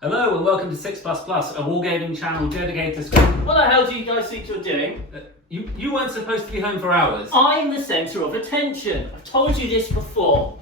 Hello and welcome to 6++, a wargaming channel dedicated to... What the hell do you guys think you're doing? You weren't supposed to be home for hours. I'm the centre of attention. I've told you this before.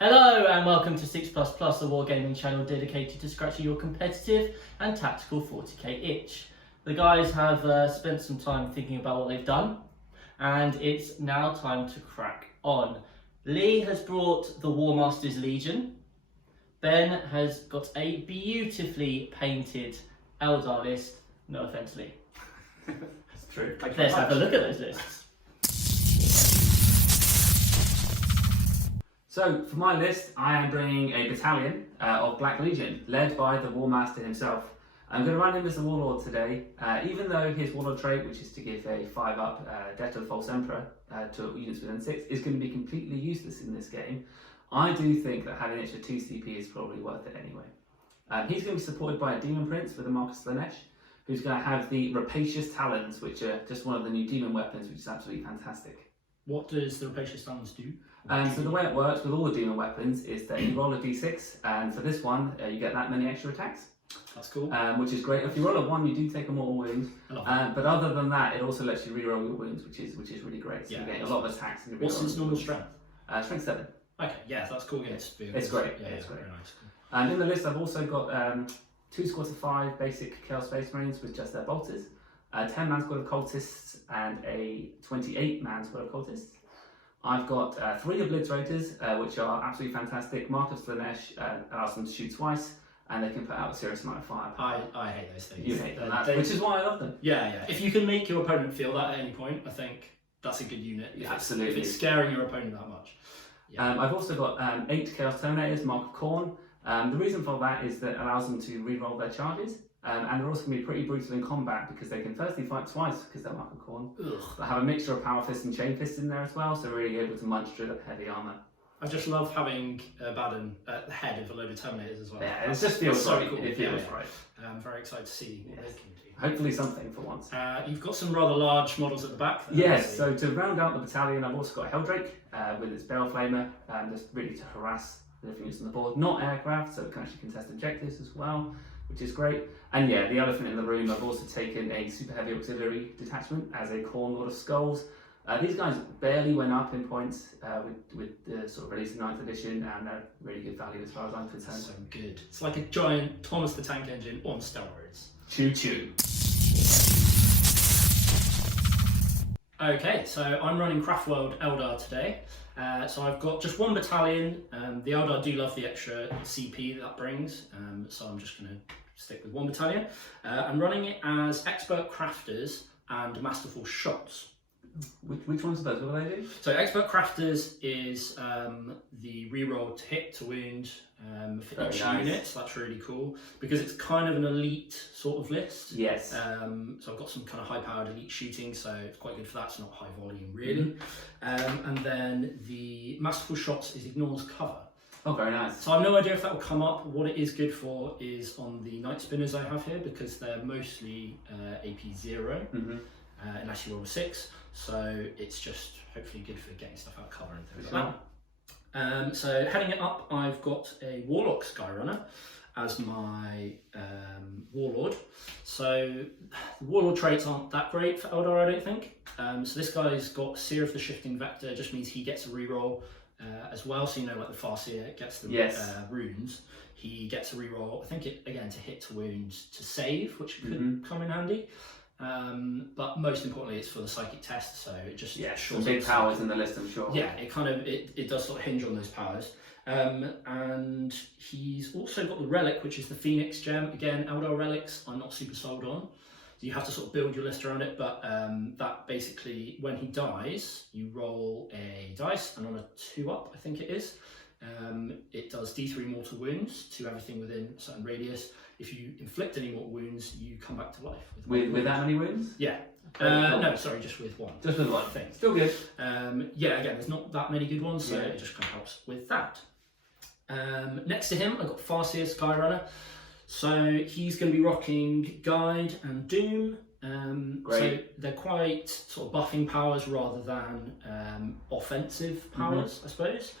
Hello and welcome to 6++, a wargaming channel dedicated to scratching your competitive and tactical 40k itch. The guys have spent some time thinking about what they've done, and it's now time to crack on. Lee has brought the Warmaster's Legion. Ben has got a beautifully painted Eldar list. No offence, Lee. That's true. Let's have a look at those lists. So, for my list, I am bringing a battalion of Black Legion, led by the Warmaster himself. I'm going to run him as the Warlord today, even though his Warlord trait, which is to give a 5-up Death of the False Emperor to units within 6, is going to be completely useless in this game. I do think that having an extra 2 CP is probably worth it anyway. He's going to be supported by a Demon Prince with a Marcus Slanesh, who's going to have the Rapacious Talons, which are just one of the new demon weapons, which is absolutely fantastic. What does the Rapacious Talons do? So the way it works with all the demon weapons is that you roll a d6, and for this one you get that many extra attacks. That's cool. Which is great. If you roll a 1, you do take a mortal wound. But other than that, it also lets you reroll your wounds, which is really great. So you're getting a lot of attacks. And what's its normal strength? Strength 7. Okay, yeah, that's cool. It's great. Yeah, it's great. Very nice. And in the list, I've also got 2 squads of 5 basic Chaos Space Marines with just their bolters, a 10-man squad of cultists, and a 28-man squad of cultists. I've got 3 Obliterators, which are absolutely fantastic. Marcus Slanesh allows them to shoot twice, and they can put out a serious amount of fire. I hate those things. You hate them, which is why I love them. Yeah. If you can make your opponent feel that at any point, I think that's a good unit. Absolutely. If it's scaring your opponent that much. Yeah. I've also got 8 Chaos Terminators, Mark of Khorne. The reason for that is that it allows them to re-roll their charges. And they're also going to be pretty brutal in combat because they can firstly fight twice because they're Mark of Khorne. They have a mixture of Power Fist and Chain Fist in there as well, so really able to munch through the heavy armour. I just love having Baden at the head of a load of Terminators as well. Yeah, it just feels so right. cool. It feels right. I'm very excited to see what they can do. Hopefully something for once. You've got some rather large models at the back there. Yes, so to round out the battalion, I've also got a Helldrake with its Barrel Flamer, just really to harass everything that's on the board. Not aircraft, so it can actually contest objectives as well, which is great. And yeah, the elephant in the room, I've also taken a super heavy auxiliary detachment as a Khorne Lord of Skulls. These guys barely went up in points with the sort of release of 9th edition, and they're really good value as far as I'm concerned. So good. It's like a giant Thomas the Tank Engine on steroids. Choo choo. Okay, so I'm running Craftworld Eldar today. So I've got just 1 battalion. The Eldar do love the extra CP that brings, so I'm just going to stick with 1 battalion. I'm running it as Expert Crafters and Masterful Shots. Which ones are those? What do they do? So Expert Crafters is the reroll to hit to wound for each unit. So that's really cool because it's kind of an elite sort of list. Yes. So I've got some kind of high-powered elite shooting, so it's quite good for that. It's not high volume really. And then the Masterful Shots is ignores cover. Oh, very nice. So I have no idea if that will come up. What it is good for is on the Night Spinners I have here because they're mostly AP 0. Unless you roll a 6, so it's just hopefully good for getting stuff out of cover and things like So heading it up, I've got a Warlock Skyrunner as my Warlord. So the Warlord traits aren't that great for Eldar, I don't think. So this guy's got Seer of the Shifting Vector, just means he gets a reroll as well. So you know, like the Farsia gets the runes. He gets a reroll, I think, again, to hit, to wounds, to save, which could come in handy. But most importantly, it's for the psychic test, so it just some big powers in the list, I'm sure. Yeah, it does sort of hinge on those powers. And he's also got the relic, which is the Phoenix gem. Again, Eldar relics I'm not super sold on. So you have to sort of build your list around it, but that basically, when he dies, you roll a dice, and on a 2-up, I think it is, it does D3 mortal wounds to everything within a certain radius. If you inflict any mortal wounds, you come back to life. With that many wounds? Yeah. Cool. No, sorry, just with one. Just with one. Thing. Still good. Yeah, again, there's not that many good ones, so it just kind of helps with that. Next to him, I've got Farsia Skyrunner. So he's going to be rocking Guide and Doom. So they're quite sort of buffing powers rather than offensive powers, I suppose.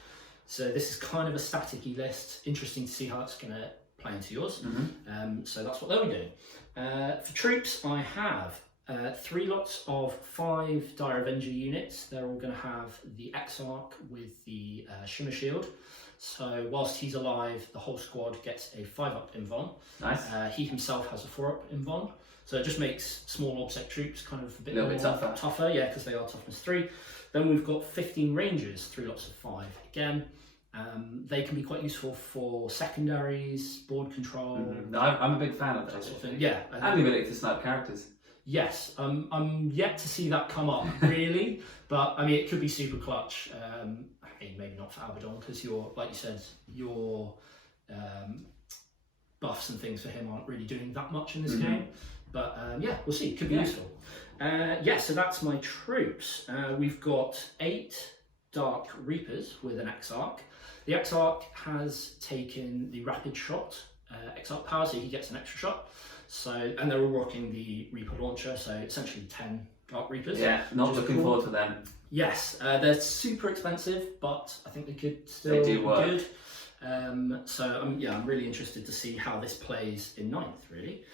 So this is kind of a static-y list. Interesting to see how that's going to play into yours. So that's what they'll be doing. For troops, I have 3 lots of 5 Dire Avenger units. They're all going to have the Exarch with the Shimmer Shield. So whilst he's alive, the whole squad gets a 5-up invuln. Nice. He himself has a 4-up invuln. So it just makes small obsec troops kind of a bit more tougher, yeah, because they are toughness 3. Then we've got 15 Rangers, 3 lots of 5. Again, they can be quite useful for secondaries, board control. I'm a big fan of that sort of thing. Yeah, and the ability to snipe characters. Yes, I'm yet to see that come up really, but I mean it could be super clutch. I mean, maybe not for Abaddon because like you said, your buffs and things for him aren't really doing that much in this game. But yeah, we'll see. Could be useful. Yeah, so that's my troops. We've got 8 Dark Reapers with an Exarch. The Exarch has taken the Rapid Shot Exarch power, so he gets an extra shot. So, and they're all rocking the Reaper launcher, so essentially 10 Dark Reapers. Yeah, not looking forward to them. Yes, they're super expensive, but I think they could still do work. Good. So I'm really interested to see how this plays in 9th, really.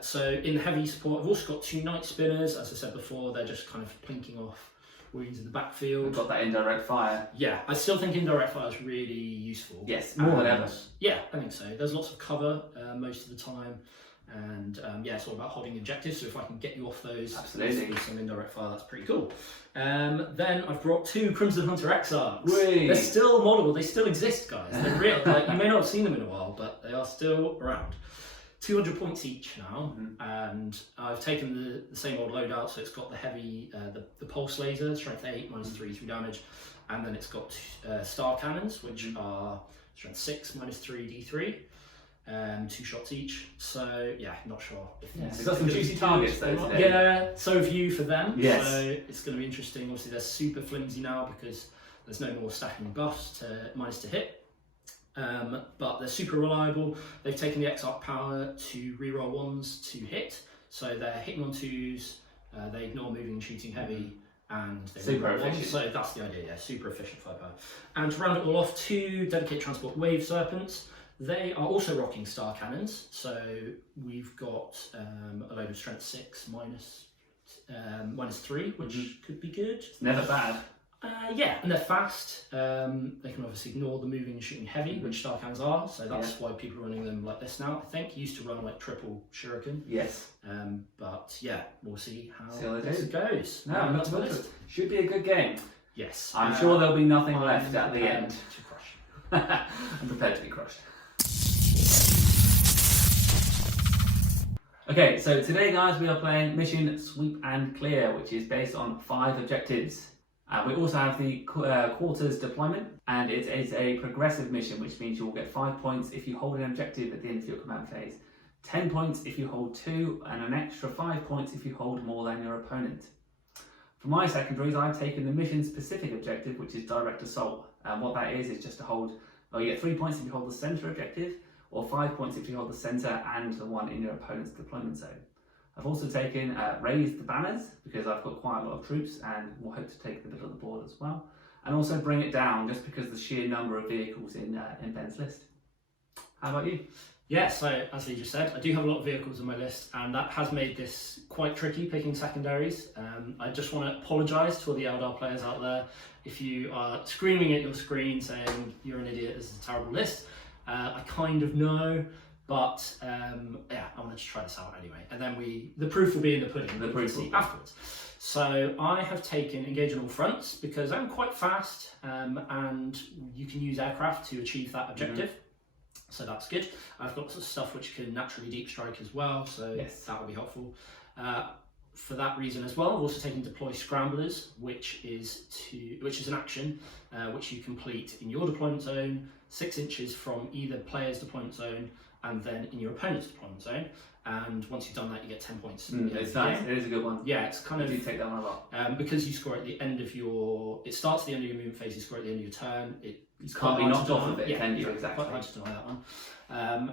So in the heavy support, I've also got 2 Night Spinners. As I said before, they're just kind of plinking off wounds in the backfield. We've got that indirect fire. Yeah, I still think indirect fire is really useful. Yes, more than ever. Yeah, I think so. There's lots of cover most of the time. And yeah, it's all about holding objectives, so if I can get you off those with some indirect fire, that's pretty cool. Then I've brought 2 Crimson Hunter Exarchs. They're still moddable, they still exist, guys. They're real. Like, you may not have seen them in a while, but they are still around. 200 points each now, and I've taken the same old loadout, so it's got the heavy, the pulse laser, strength 8, -3 through damage, and then it's got star cannons, which are strength 6, -3 D3. 2 shots each, so yeah, not sure if it's got some juicy targets though today. Yeah, so few for them. Yes. So it's going to be interesting. Obviously they're super flimsy now because there's no more stacking buffs to minus to hit, but they're super reliable. They've taken the Exarch power to reroll 1s to hit, so they're hitting on 2s, they ignore moving and shooting heavy, and they super efficient. So that's the idea, yeah, super efficient firepower. And to round it all off, 2 dedicated transport wave serpents. They are also rocking star cannons, so we've got a load of strength 6 -3, which could be good. Never bad. Yeah, and they're fast. They can obviously ignore the moving and shooting heavy, which star cannons are, so that's why people are running them like this now. I think used to run like triple shuriken. Yes. But yeah, we'll see how this goes. No, not to list. Should be a good game. Yes. I'm sure there'll be nothing left at the end. To crush. I'm prepared to be crushed. Okay, so today guys we are playing Mission Sweep and Clear, which is based on 5 objectives. We also have the quarters deployment, and it is a progressive mission, which means you will get 5 points if you hold an objective at the end of your command phase, 10 points if you hold 2, and an extra 5 points if you hold more than your opponent. For my secondaries, I've taken the mission specific objective, which is direct assault. And what that is just to hold, well, you get 3 points if you hold the center objective, or 5 points if you hold the centre and the one in your opponent's deployment zone. I've also taken Raise the Banners, because I've got quite a lot of troops and will hope to take the middle of the board as well. and also bring it down just because of the sheer number of vehicles in Ben's list. How about you? Yeah, so as Lee just said, I do have a lot of vehicles on my list, and that has made this quite tricky picking secondaries. I just want to apologise to all the Eldar players out there if you are screaming at your screen saying you're an idiot, this is a terrible list. I kind of know, but yeah, I wanted to try this out anyway. And then the proof will be in the pudding. The proof will see afterwards. So I have taken engage on all fronts because I'm quite fast, and you can use aircraft to achieve that objective. So that's good. I've got some stuff which can naturally deep strike as well, so yes, that will be helpful. For that reason as well, I've also taken deploy scramblers, which is an action which you complete in your deployment zone, 6 inches from either player's deployment zone and then in your opponent's deployment zone. And once you've done that, you get 10 points. It's nice. It is a good one. Yeah, it's kind of. You take that one a lot. Because you score at the end of your. It starts at the end of your movement phase. You score at the end of your turn. You can't be knocked off of it, can you? Exactly. Quite hard to deny that one.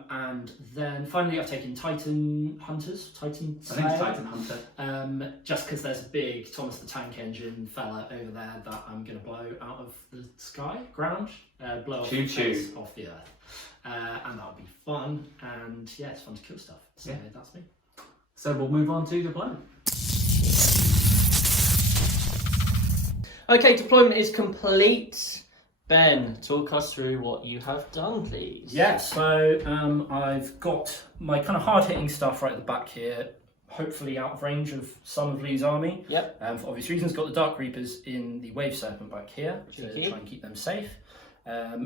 And then finally, I've taken Titan Hunters. Titan. I think it's Titan Hunter. Just because there's a big Thomas the Tank Engine fella over there that I'm going to blow out of the ground, blow off the face off the earth. And that'll be fun, and yeah, it's fun to kill stuff. So yeah, that's me. So we'll move on to deployment. Okay, deployment is complete. Ben, talk us through what you have done, please. Yeah, so I've got my kind of hard-hitting stuff right at the back here, hopefully out of range of some of Lee's army. Yep. For obvious reasons, got the Dark Reapers in the Wave Serpent back here to try and keep them safe.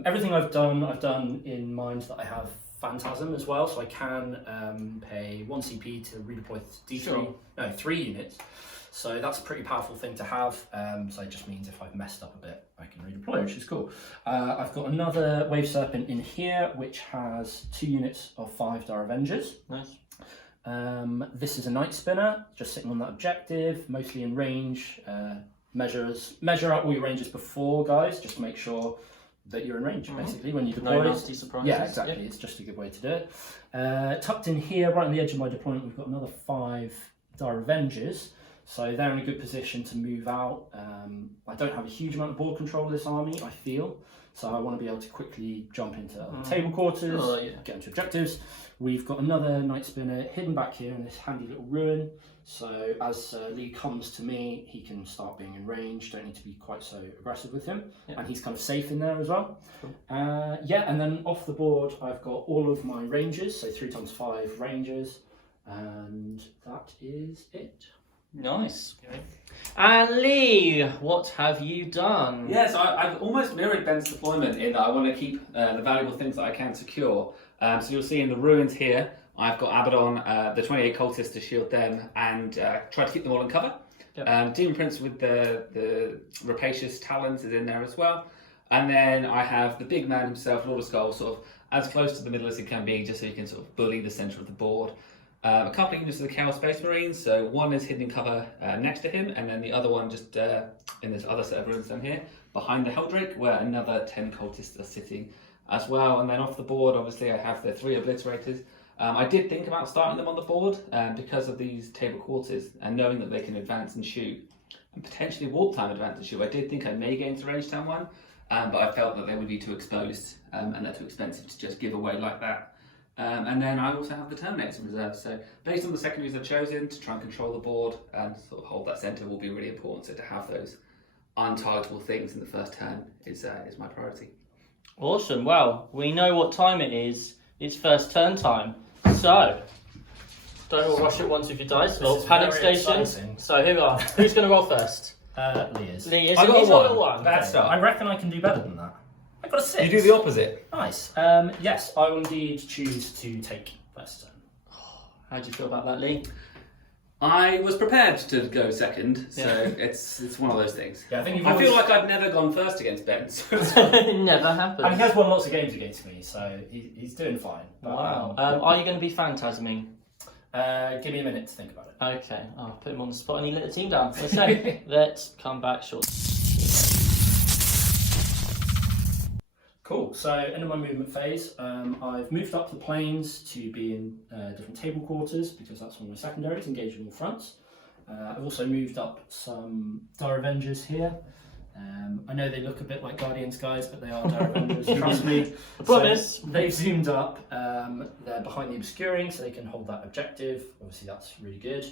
Everything I've done in mind that I have Phantasm as well, so I can pay 1 CP to redeploy 3 units. So that's a pretty powerful thing to have. So it just means if I've messed up a bit, I can redeploy, which is cool. I've got another Wave Serpent in here, which has 2 units of 5 Dire Avengers. Nice. This is a Night Spinner, just sitting on that objective, mostly in range. Measure out all your ranges before, guys, just to make sure that you're in range, basically, when you deploy. No nasty surprises. Yeah, exactly. Yep. It's just a good way to do it. Tucked in here, right on the edge of my deployment, we've got another 5 Dire Avengers. So they're in a good position to move out. I don't have a huge amount of board control of this army, I feel. So I want to be able to quickly jump into table quarters, get into objectives. We've got another Night Spinner hidden back here in this handy little ruin. So as Lee comes to me, he can start being in range. Don't need to be quite so aggressive with him. Yep. And he's kind of safe in there as well. Cool. Yeah, and then off the board, I've got all of my rangers. So 3x5 rangers. And that is it. Nice. Okay. And Lee, what have you done? Yes, I've almost mirrored Ben's deployment in that I want to keep the valuable things that I can secure. So you'll see in the ruins here, I've got Abaddon, the 28 cultists to shield them and try to keep them all in cover. Yep. Demon Prince with the rapacious talons is in there as well. And then I have the big man himself, Lord of Skull, sort of as close to the middle as he can be, just so you can sort of bully the centre of the board. A couple of units of the Chaos Space Marines, so one is hidden in cover next to him, and then the other one just in this other set of ruins down here, behind the Helldrake, where another 10 cultists are sitting as well. And then off the board, obviously, I have the 3 Obliterators. I did think about starting them on the board because of these table quarters, and knowing that they can advance and shoot, and potentially warp time advance and shoot. I did think I may get into range turn 1, but I felt that they would be too exposed, and they're too expensive to just give away like that. And then I also have the Terminators in reserve, so based on the secondaries I've chosen to try and control the board and sort of hold that centre will be really important. So to have those untargetable things in the first turn is my priority. Awesome. Well, we know what time it is. It's first turn time. So don't all rush at once with your dice. Or panic stations. So here we are. Who's going to roll first? Lee is. Lee is. I got a 1. Bad start. I reckon I can do better than that. I got a 6. You do the opposite. Nice. Yes, I will indeed choose to take first turn. How do you feel about that, Lee? I was prepared to go second, so it's one of those things. Yeah, I feel like I've never gone first against Ben. So it never happened. And he has won lots of games against me, so he's doing fine. But, wow. Are you going to be phantasming? Give me a minute to think about it. Okay, I'll put him on the spot and he let the team down. So let's come back shortly. Cool, so end of my movement phase, I've moved up the plains to be in different table quarters because that's one of my secondaries, engaged on all fronts. I've also moved up some Dire Avengers here I know they look a bit like Guardians guys, but they are Dire Avengers, trust me. I promise. So they've zoomed up, they're behind the obscuring, so they can hold that objective. Obviously that's really good.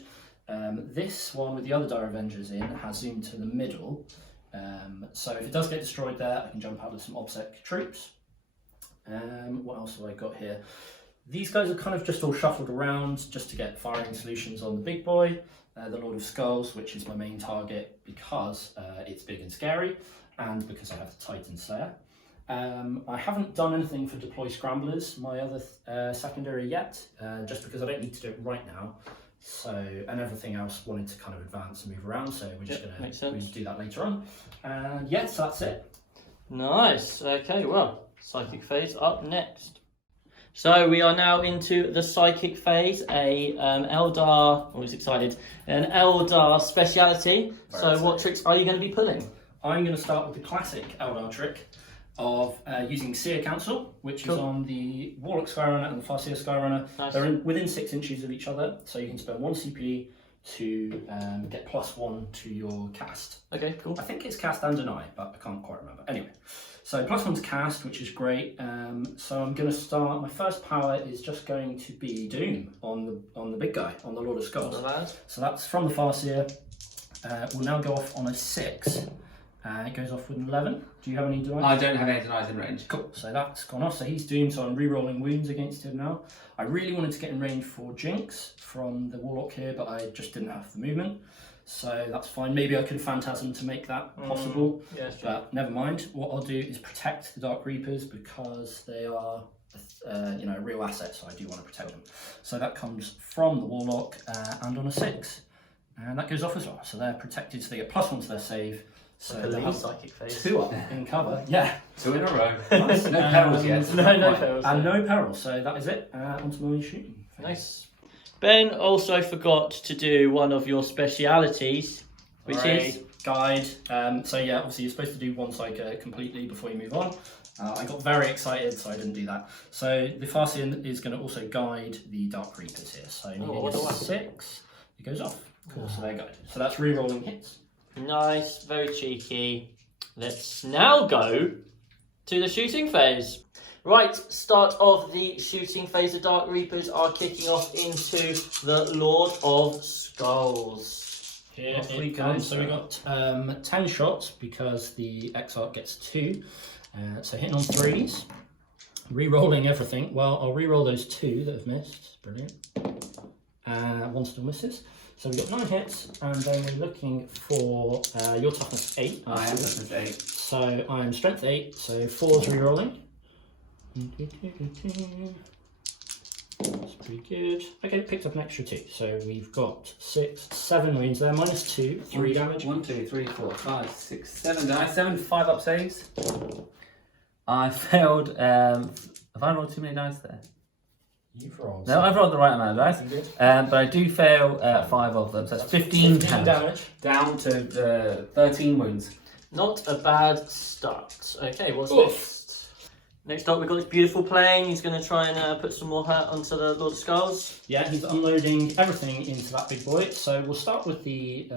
This one with the other Dire Avengers in has zoomed to the middle. So if it does get destroyed there, I can jump out with some OBSEC troops. What else have I got here? These guys are kind of just all shuffled around just to get firing solutions on the big boy. The Lord of Skulls, which is my main target because it's big and scary, and because I have the Titan Slayer. I haven't done anything for Deploy Scramblers, my other secondary yet, just because I don't need to do it right now. So, and everything else wanted to kind of advance and move around, so we're just going to do that later on. And yes, that's it. Nice. Okay, well, psychic phase up next. So we are now into the psychic phase, a Eldar, always excited, an Eldar speciality. So what tricks are you going to be pulling? I'm going to start with the classic Eldar trick of using Seer Council, which is on the Warlock Skyrunner and the Farsia Skyrunner. Nice. They're within 6 inches of each other, so you can spend 1 CP to get +1 to your cast. Okay, cool. I think it's cast and deny, but I can't quite remember. Anyway, so +1's cast, which is great. So I'm going to start. My first power is just going to be Doom on the big guy, on the Lord of Skulls. So that's from the Farsia. We'll now go off on a 6. It goes off with an 11. Do you have any denies? I don't have any denies in range. Cool, so that's gone off. So he's doomed, so I'm re-rolling wounds against him now. I really wanted to get in range for Jinx from the Warlock here, but I just didn't have the movement. So that's fine. Maybe I could have Phantasm to make that possible. Yeah, but never mind. What I'll do is protect the Dark Reapers because they are a real asset, so I do want to protect them. So that comes from the Warlock and on a 6. And that goes off as well. So they're protected, so they get +1 to their save. So they have psychic phase. 2 up in cover. Yeah. 2 in a row. Nice. No perils yet. No perils. And no perils. So that is it. Onto my shooting. Nice. Ben also forgot to do one of your specialities, which is guide. So yeah, obviously you're supposed to do one psyker completely before you move on. I got very excited, so I didn't do that. So the Farsian is going to also guide the Dark Reapers here. So needing a 6, it goes off. Cool. So they're guided. So that's re-rolling hits. Nice, very cheeky. Let's now go to the shooting phase. Right, start of the shooting phase. The Dark Reapers are kicking off into the Lord of Skulls. Here it comes. So we got 10 shots because the Exarch gets 2. So hitting on 3s. Re-rolling everything. Well, I'll re-roll those 2 that have missed. Brilliant. 1 still misses. So we've got 9 hits, and then we're looking for your toughness 8. I am toughness 8. So I'm strength 8, so 4's re-rolling. That's pretty good. Okay, picked up an extra 2. So we've got 6, 7 wounds there, -2, 3 damage. 1, 2, 3, 4, 5, 6, 7 dice. 7 5-up saves. I failed. Have I rolled too many dice there? You've rolled. No, I've rolled the right amount of dice. But I do fail 5 of them. So that's 15 damage. Down to 13 wounds. Not a bad start. Okay, what's next? Next up, we've got this beautiful plane. He's going to try and put some more hurt onto the Lord of Skulls. Yeah, he's unloading everything into that big boy. So we'll start with the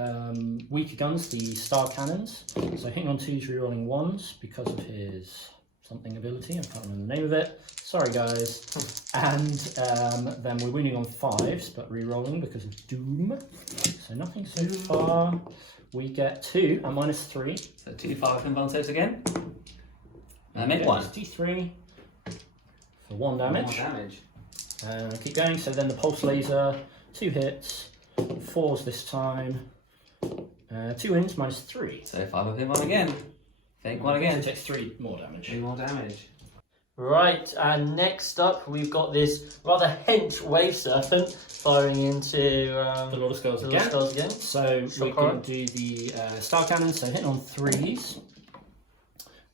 weaker guns, the star cannons. So hitting on 2s, rerolling 1s because of his something ability. I can't remember the name of it. Sorry, guys. And then we're winning on 5s, but re-rolling because of Doom. So nothing so far. We get 2 and -3. So 2 5 and saves again. I made 1. D3 for 1 damage. 1 damage. Keep going. So then the pulse laser, 2 hits, 4s this time. 2 wins, -3. So 5 of him on again. Take 1 again. So it takes 3 more damage. 3 more damage. Right, and next up we've got this rather hench wave serpent firing into the Lord of Skulls again. So we can do the star cannon. So hitting on 3s.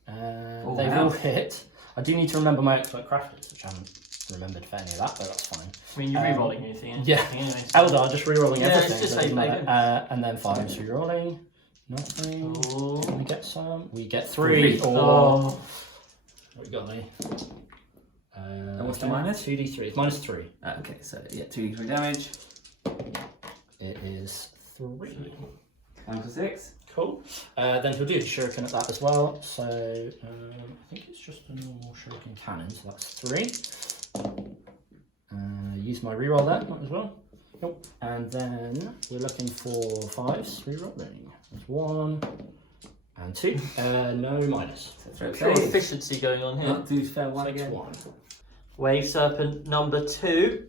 They've all hit. I do need to remember my expert crafters, which I haven't remembered for any of that, but that's fine. I mean, you're re-rolling anything. Yeah, anyway, Eldar just re-rolling everything. It's just and then 5s re-rolling. Nothing. Oh. Can we get some? We get 3. Oh. What you got, me? And what's the minus? 2d3. It's -3. Okay, so yeah, 2d3 damage. It is 3. Down to 6. Cool. Then he'll do the shuriken at that as well. So I think it's just a normal shuriken cannon, so that's 3. Use my reroll there, might as well. Nope. And then we're looking for 5s, rerolling. There's 1 and 2. No minus. So Pure efficiency going on here. Do fair one Takes again. 1. Wave Serpent number 2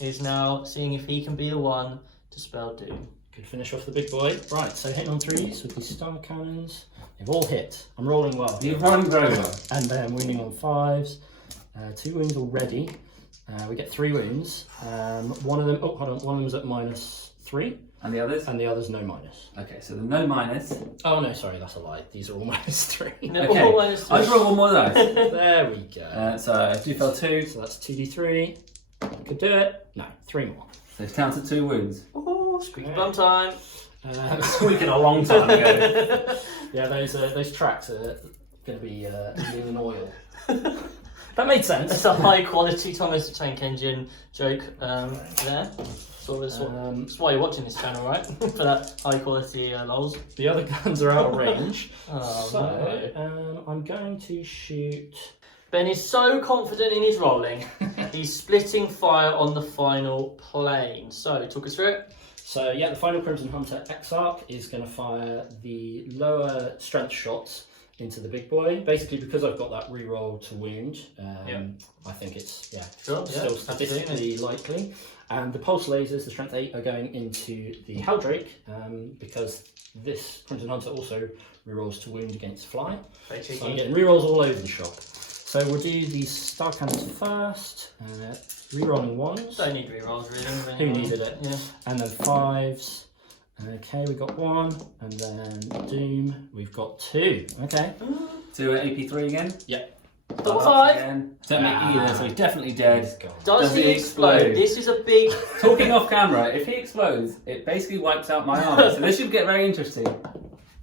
is now seeing if he can be the one to spell doom. Could finish off the big boy. Right, so hitting on 3s with these star cannons. They've all hit. I'm rolling well. You're running very well. And then wounding on 5s. 2 wounds already. We get 3 wounds. One of them, oh, hold on, one of them's at -3. And the others? And the other's no minus. Okay, so the no minus. Oh no, sorry, that's a lie. These are all -3. No, Okay. all minus I just roll one more dice. There we go. So I do fail 2. So that's 2d3. Could do it. No, 3 more. So it counts at 2 wounds. Oh, squeaky bum time. Squeaking a long time ago. Yeah, those tracks are going to be in oil. That made sense. That's a high quality Thomas the Tank Engine joke there. So that's why you're watching this channel, right? For that high quality lols. The other guns are out of range. Oh, So no. I'm going to shoot. Ben is so confident in his rolling. He's splitting fire on the final plane. So talk us through it. So yeah, the final Crimson Hunter X-Arc is going to fire the lower strength shots into the big boy. Basically, because I've got that reroll to wound, I think it's still statistically likely. And the pulse lasers, the strength 8, are going into the Heldrake because this Crimson Hunter also rerolls to wound against fly. So I'm getting rerolls all over the shop. So we'll do these star cannons first. Rerolling 1s. Don't need rerolls really. Who needed it? Yeah. And then 5s. Okay, we got 1, and then Doom, we've got 2. Okay. 2 at AP3 again. Yeah. Double 5. Again. Don't make either, so he's definitely dead. Does he explode? This is a big. Talking off camera, if he explodes, it basically wipes out my armor. So this should get very interesting.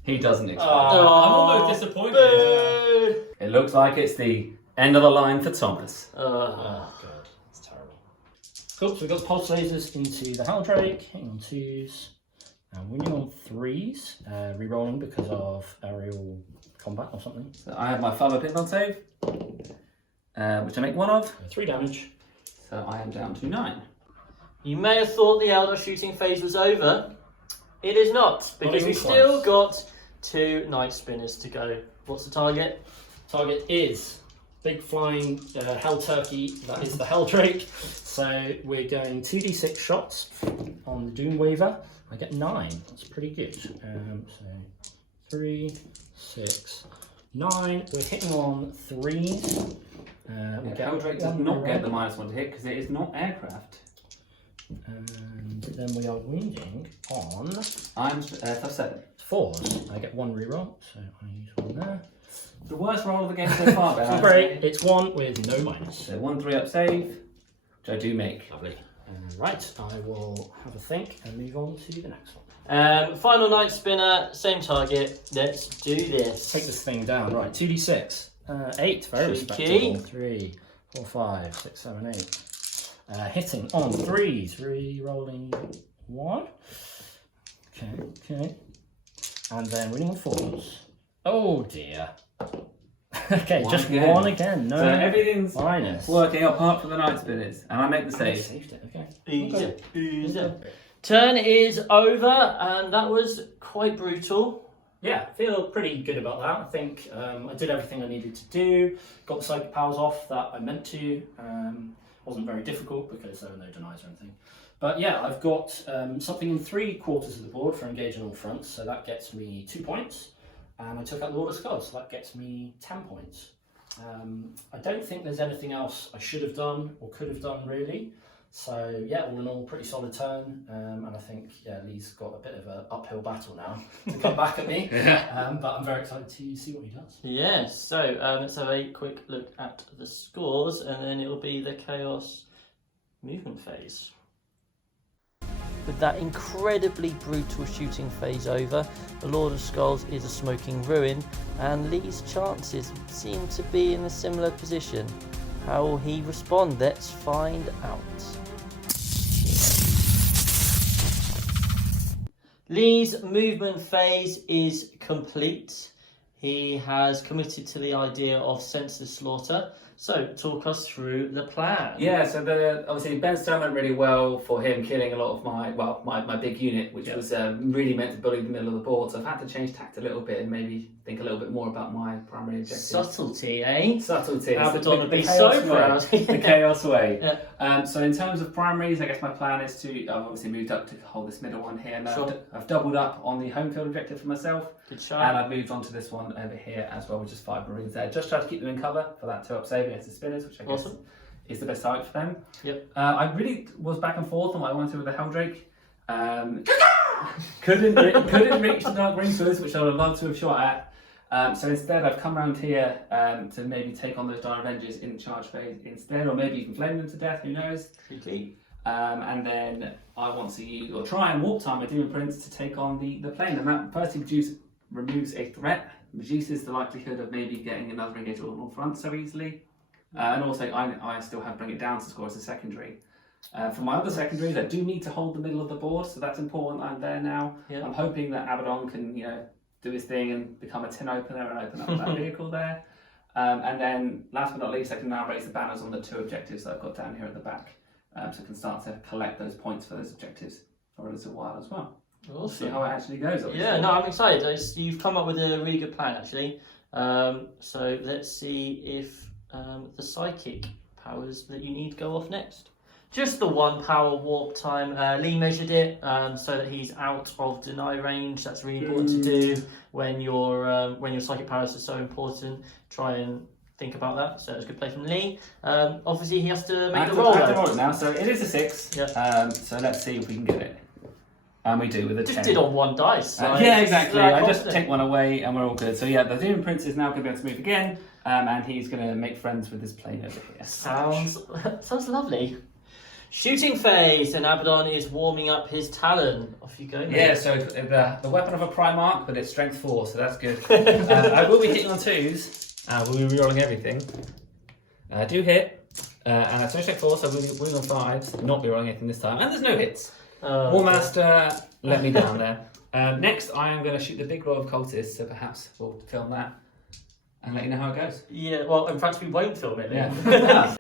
He doesn't explode. I'm almost disappointed. Boo. It looks like it's the end of the line for Thomas. Oh, God. It's terrible. Cool, so we've got the pulse lasers into the Heldrake, hitting on 2s. And winning on 3s, re-rolling because of aerial combat or something. So I have my 5-up pinball save, which I make 1 of. 3 damage. So I am down to 9. You may have thought the Eldar shooting phase was over. It is not, because we've even still close. got 2 night spinners to go. What's the target? Target is big flying hell turkey, that is the Heldrake. So we're going 2d6 shots on the Doom Waver. I get 9, that's pretty good. So 3, 6, 9. We're hitting on 3s. Heldrake does not get the -1 to hit because it is not aircraft. And then we are wounding on I'm tough 7. 4s. I get 1 reroll, so I use 1 there. The worst roll of the game so far, Ben. Great, it's 1 with no minus. So 1 3-up save, which I do make. Lovely. Right, I will have a think and move on to the next one. Final night spinner, same target. Let's do this. Take this thing down. Right, 2d6. 8, very Cheeky. respectable. 3, 4, 5, 6, 7, 8. Hitting on 3s, re-rolling 1. Okay. And then winning on 4s. Oh dear. Okay, One just again. 1 again. No So everything's minus. working apart from the night spinners, and I make the I save. saved it, okay. Easy. Turn is over, and that was quite brutal. Yeah, I feel pretty good about that. I think I did everything I needed to do, got the psychic powers off that I meant to. Wasn't very difficult because there were no denies or anything. But yeah, I've got something in 3/4 of the board for engaging all fronts, so that gets me 2 points. And I took out the Lord of Skulls, so that gets me 10 points. I don't think there's anything else I should have done or could have done really. So yeah, all in all, pretty solid turn. And I think Lee's got a bit of an uphill battle now to come back at me. But I'm very excited to see what he does. Yes, so let's have a quick look at the scores, and then it'll be the Chaos movement phase. With that incredibly brutal shooting phase over, the Lord of Skulls is a smoking ruin, and Lee's chances seem to be in a similar position. How will he respond? Let's find out. Lee's movement phase is complete. He has committed to the idea of senseless slaughter. So, talk us through the plan. Yeah, so obviously Ben's turn went really well for him killing a lot of my big unit, which was really meant to bully the middle of the board. So I've had to change tact a little bit and maybe think a little bit more about my primary objectives. Subtlety, eh? Subtlety. Abaddon would be so proud. The chaos way. Yeah. So in terms of primaries, I guess my plan is to, I've obviously moved up to hold this middle one here. Now Sure. I've doubled up on the home field objective for myself. Good shot. And I've moved on to this one over here as well, with just 5 marines there. Just try to keep them in cover for that 2-up save against the spinners, which I guess is the best target for them. Yep. I really was back and forth on what I wanted with the Helldrake. Couldn't reach the Dark Reapers, which I would have loved to have shot at. So instead, I've come around here to maybe take on those Dire Avengers in the charge phase instead, or maybe even flame them to death. Who knows? And then I want to use or try and warp time my Demon Prince to take on the plane, and that firstly removes a threat, reduces the likelihood of maybe getting another engage on all fronts so easily, and also I still have Bring It Down to score as a secondary. For my other secondaries, I do need to hold the middle of the board, so that's important. I'm there now. Yeah. I'm hoping that Abaddon can do his thing and become a tin opener and open up that vehicle there. And then last but not least, I can now raise the banners on the 2 objectives that I've got down here at the back, so I can start to collect those points for those objectives for a little while as well. Awesome. See how it actually goes. Obviously. Yeah, no, I'm excited. You've come up with a really good plan, actually. So let's see if the psychic powers that you need go off next. Just the 1 power warp time. Lee measured it so that he's out of deny range. That's really important to do when your psychic powers are so important. Try and think about that. So that's a good play from Lee. Obviously, he has to make the roll. I have to roll it now. So it is a 6. Yeah. So let's see if we can get it. And we do with a 10. Just did on 1 dice. So yeah, exactly. I just take 1 away and we're all good. So yeah, the Demon Prince is now going to be able to move again, and he's going to make friends with this plane over here. Sounds lovely. Shooting phase, and Abaddon is warming up his talon. Off you go, mate. Yeah, so the weapon of a Primarch, but it's strength 4, so that's good. I will be hitting on 2s. We'll be rerolling everything. I do hit, and it's no strength 4, so we'll be rolling on 5s. Not be rolling anything this time, and there's no hits. Warmaster let me down there. Next, I am going to shoot the big row of cultists, so perhaps we'll film that and let you know how it goes. Yeah, well, in fact, we won't film it. Yeah.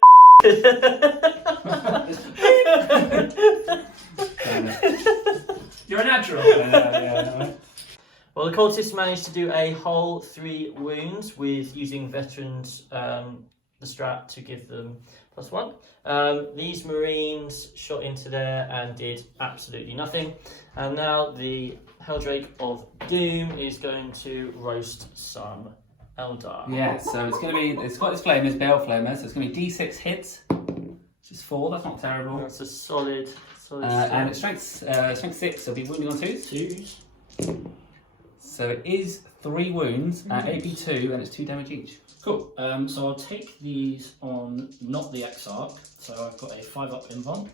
You're a natural. Yeah. Well, the cultists managed to do a whole 3 wounds with using veterans, the strat to give them +1. These marines shot into there and did absolutely nothing. And now the Helldrake of Doom is going to roast some Eldar. Yeah, so it's got this flame, it's Bale Flamer, so it's going to be D6 hits, which is 4, that's not terrible. That's a solid and it's strength 6, so it'll be wounding on 2s. So it is 3 wounds at AP 2, and it's 2 damage each. Cool. So I'll take these on not the Exarch. So I've got a 5-up invuln.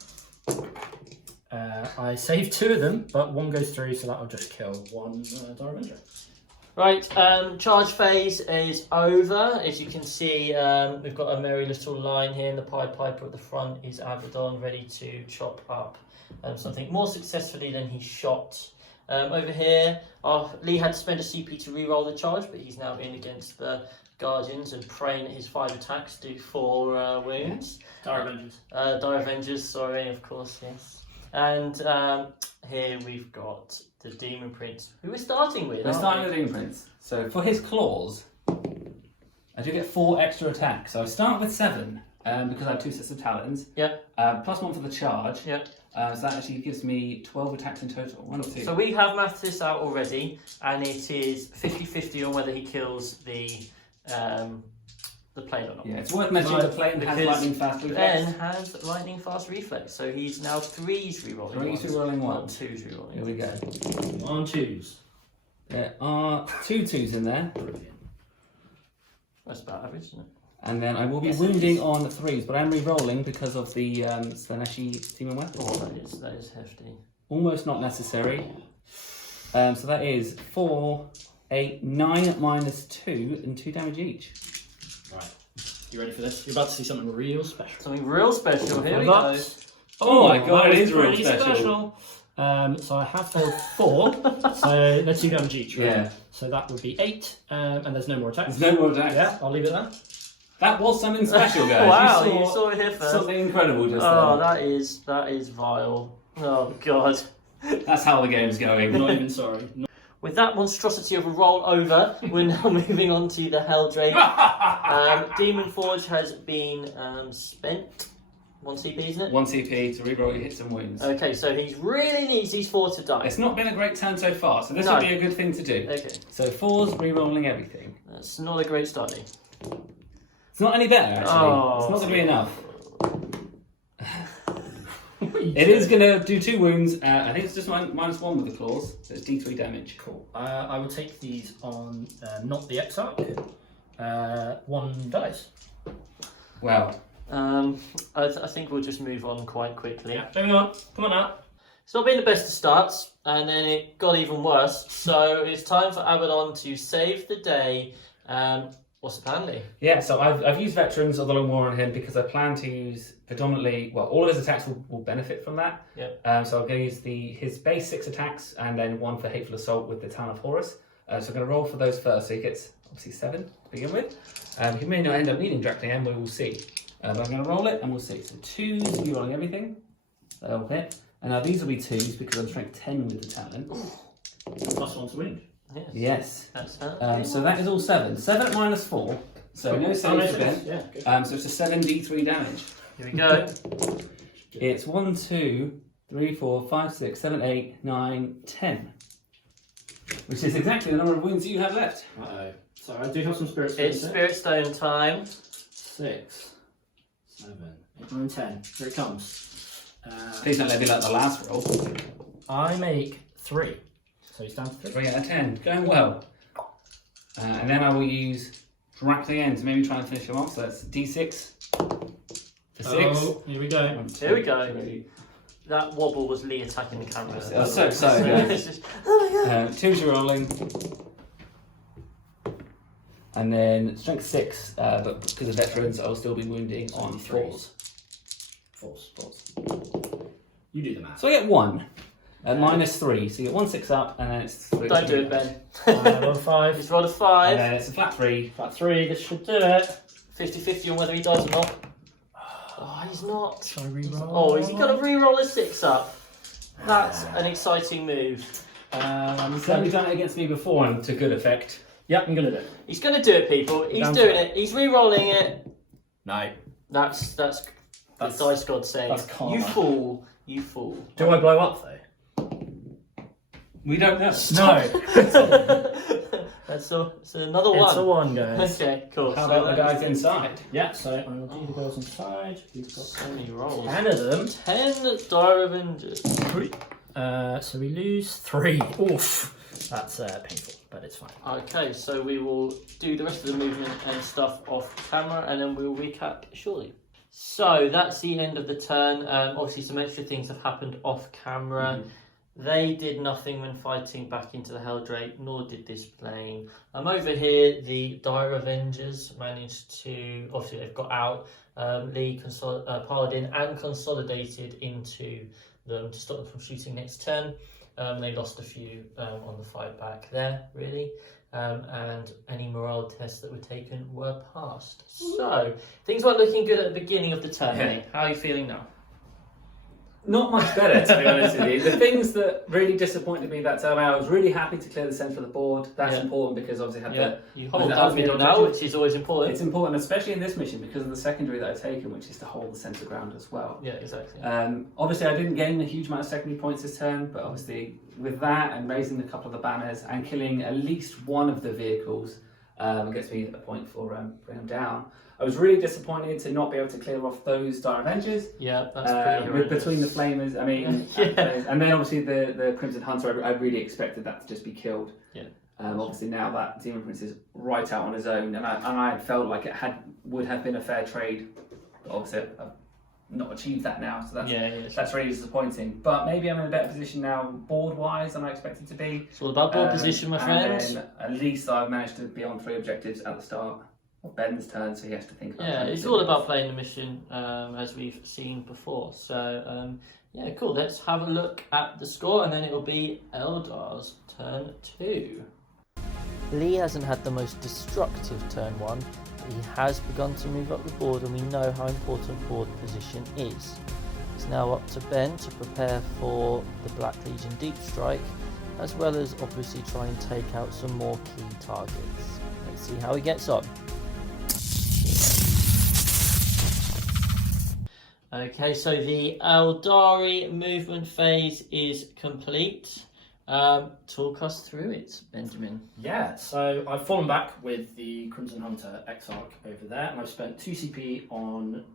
I save 2 of them, but 1 goes through, so that'll just kill 1 Dire Avenger. Right, charge phase is over. As you can see, we've got a merry little line here, and the Pied Piper at the front is Abaddon, ready to chop up something more successfully than he shot. Over here, Lee had to spend a CP to re-roll the charge, but he's now in against the Guardians and praying that his 5 attacks do 4 wounds. Dire Avengers. Dire Avengers, sorry, of course, yes. And here we've got the Demon Prince, who we're starting with. We're starting with the Demon Prince. So for his claws, I do get 4 extra attacks. So I start with 7 because I have 2 sets of talons. Yeah. +1 for the charge. Yeah. So that actually gives me 12 attacks in total. 1 or 2. So we have mathed this out already, and it is 50-50 on whether he kills the plane or not. Yeah, it's worth mentioning the plane has lightning fast reflex. Ben has lightning fast reflex, so he's now 3s rerolling. 3s rerolling 1. Not 2s rerolling. Here we go. 1 2s. There are 2 2s in there. Brilliant. That's about average, isn't it? And then I will be wounding on 3s, but I'm re-rolling because of the Slaneshi Demon Weapon. Oh, that is hefty. Almost not necessary. So that is 4, 8, 9 minus 2, and 2 damage each. Right. You ready for this? You're about to see something real special. Something real special. Here we go. Oh my god, it is pretty real special. So I have rolled 4. So let's do damage each. Right? Yeah. So that would be 8, and there's no more attacks. There's no more attacks. Yeah, I'll leave it there. That was something special, guys. Wow, you saw it here first. Something incredible just Oh, then. that is vile. Oh god. That's how the game's going. Not even sorry. With that monstrosity of a roll over, we're now moving on to the Helldrake. Demon Forge has been spent. 1 CP, isn't it? 1 CP to reroll your hits and wounds. Okay, so he really needs these 4 to die. It's not been a great turn so far, so this No. would be a good thing to do. Okay, So 4's rerolling everything. that's not a great starting. It's not any better, actually. Oh. It's not going to be enough. What are you It is doing? going to do 2 wounds. I think it's just -1 with the claws, so it's D3 damage. Cool. I will take these on not the Exarch. 1 dice. Well, I think we'll just move on quite quickly. Yeah, moving on. Come on now. It's not been the best of starts, and then it got even worse. So it's time for Abaddon to save the day. What's the plan, Lee? yeah, so I've used Veterans of the Long War on him because I plan to use predominantly, well, all of his attacks will benefit from that. Yep. So I'm going to use his base 6 attacks and then 1 for Hateful Assault with the Town of Horus. So I'm going to roll for those first. So he gets obviously 7 to begin with. He may not end up needing Draconian, we will see. But I'm going to roll it and we'll see. So 2s, rerolling everything. That'll hit. And now these will be 2s because I'm strength 10 with the Talon. +1 to wound. Yes. That's So that is all 7. 7 at -4. So no saves again. Yeah, good. So it's a 7d3 damage. Here we go. It's 1, 2, 3, 4, 5, 6, 7, 8, 9, 10. Which is exactly the number of wounds you have left. Uh-oh. So I do have some spirits. It's Spirit Stone time. 6, 7, 8, 9, 10. Here it comes. Please don't let me like the last roll. I make 3. So he's down to 3. 3 out of 10. Going well. And then I will use Draconian to maybe try and finish him off. So that's D6 for 6. Oh, here we go. 1, 2, Here we go. 3. That wobble was Lee attacking the camera. I was so excited. It's just- oh my god. 2's rolling. And then strength 6, but because of veterans, I will still be wounding on 4s. False. You do the math. So I get 1 at -3. So you get 1 6 up, and then it's 3. Don't do it, Ben. Roll 5. He's rolled a And 5. then it's a flat 3. Flat 3. This should do it. 50-50 on whether he dies or not. Oh, he's not. Shall I reroll? Oh, is he going to re-roll a 6 up? That's an exciting move. He's certainly done it against me before, and to good effect. Yep, I'm gonna do it. He's going to do it, people. He's Down doing to- it. He's re-rolling it. No. That's the dice god saying, that's karma. you fool, you fool. Do I blow up though? We don't know. No. That's another one. It's a 1, guys. Okay, cool. How about the guys inside? Yeah, so I will do the girls inside. We've got So many rolls. 10 of them. 10 Dire Avengers. 3. So we lose 3. Oof. That's painful, but it's fine. Okay, so we will do the rest of the movement and stuff off camera, and then we'll recap shortly. So that's the end of the turn. Obviously, some extra things have happened off camera. They did nothing when fighting back into the Helldrake, nor did this plane. Over here, the Dire Avengers managed to, obviously they've got out, Lee piled in and consolidated into them to stop them from shooting next turn. They lost a few on the fight back there, really. And any morale tests that were taken were passed. So, things weren't looking good at the beginning of the turn. Yeah. Lee. How are you feeling now? Not much better, to be honest with you. The things that really disappointed me that time, I was really happy to clear the centre of the board. That's Yeah. important because obviously I had You the hold that that was the middle now, objective. which is always important. It's important, especially in this mission, because of the secondary that I've taken, which is to hold the centre ground as well. Yeah, exactly. Obviously, I didn't gain a huge amount of secondary points this turn, but obviously with that and raising a couple of the banners and killing at least one of the vehicles, gets me a point for bringing them down. I was really disappointed to not be able to clear off those Dire Avengers. Yeah, that's pretty horrendous. Between the Flamers, I mean, Yeah. and then obviously the Crimson Hunter, I really expected that to just be killed. Yeah. Obviously now that Demon Prince is right out on his own, and I had felt like it would have been a fair trade, but obviously I've not achieved that now, so that's really disappointing. But maybe I'm in a better position now board-wise than I expected to be. It's all about board position, my friend. And then at least I've managed to be on 3 objectives at the start Ben's turn, so he has to think about Yeah, something. it's all about playing the mission, as we've seen before. So, yeah, cool. Let's have a look at the score, and then it'll be Eldar's turn 2. Lee hasn't had the most destructive turn 1, but he has begun to move up the board, and we know how important board position is. It's now up to Ben to prepare for the Black Legion Deep Strike, as well as obviously try and take out some more key targets. Let's see how he gets on. Okay, so the Aeldari movement phase is complete. Talk us through it, Benjamin. Yeah, so I've fallen back with the Crimson Hunter Exarch over there, and I've spent 2 CP on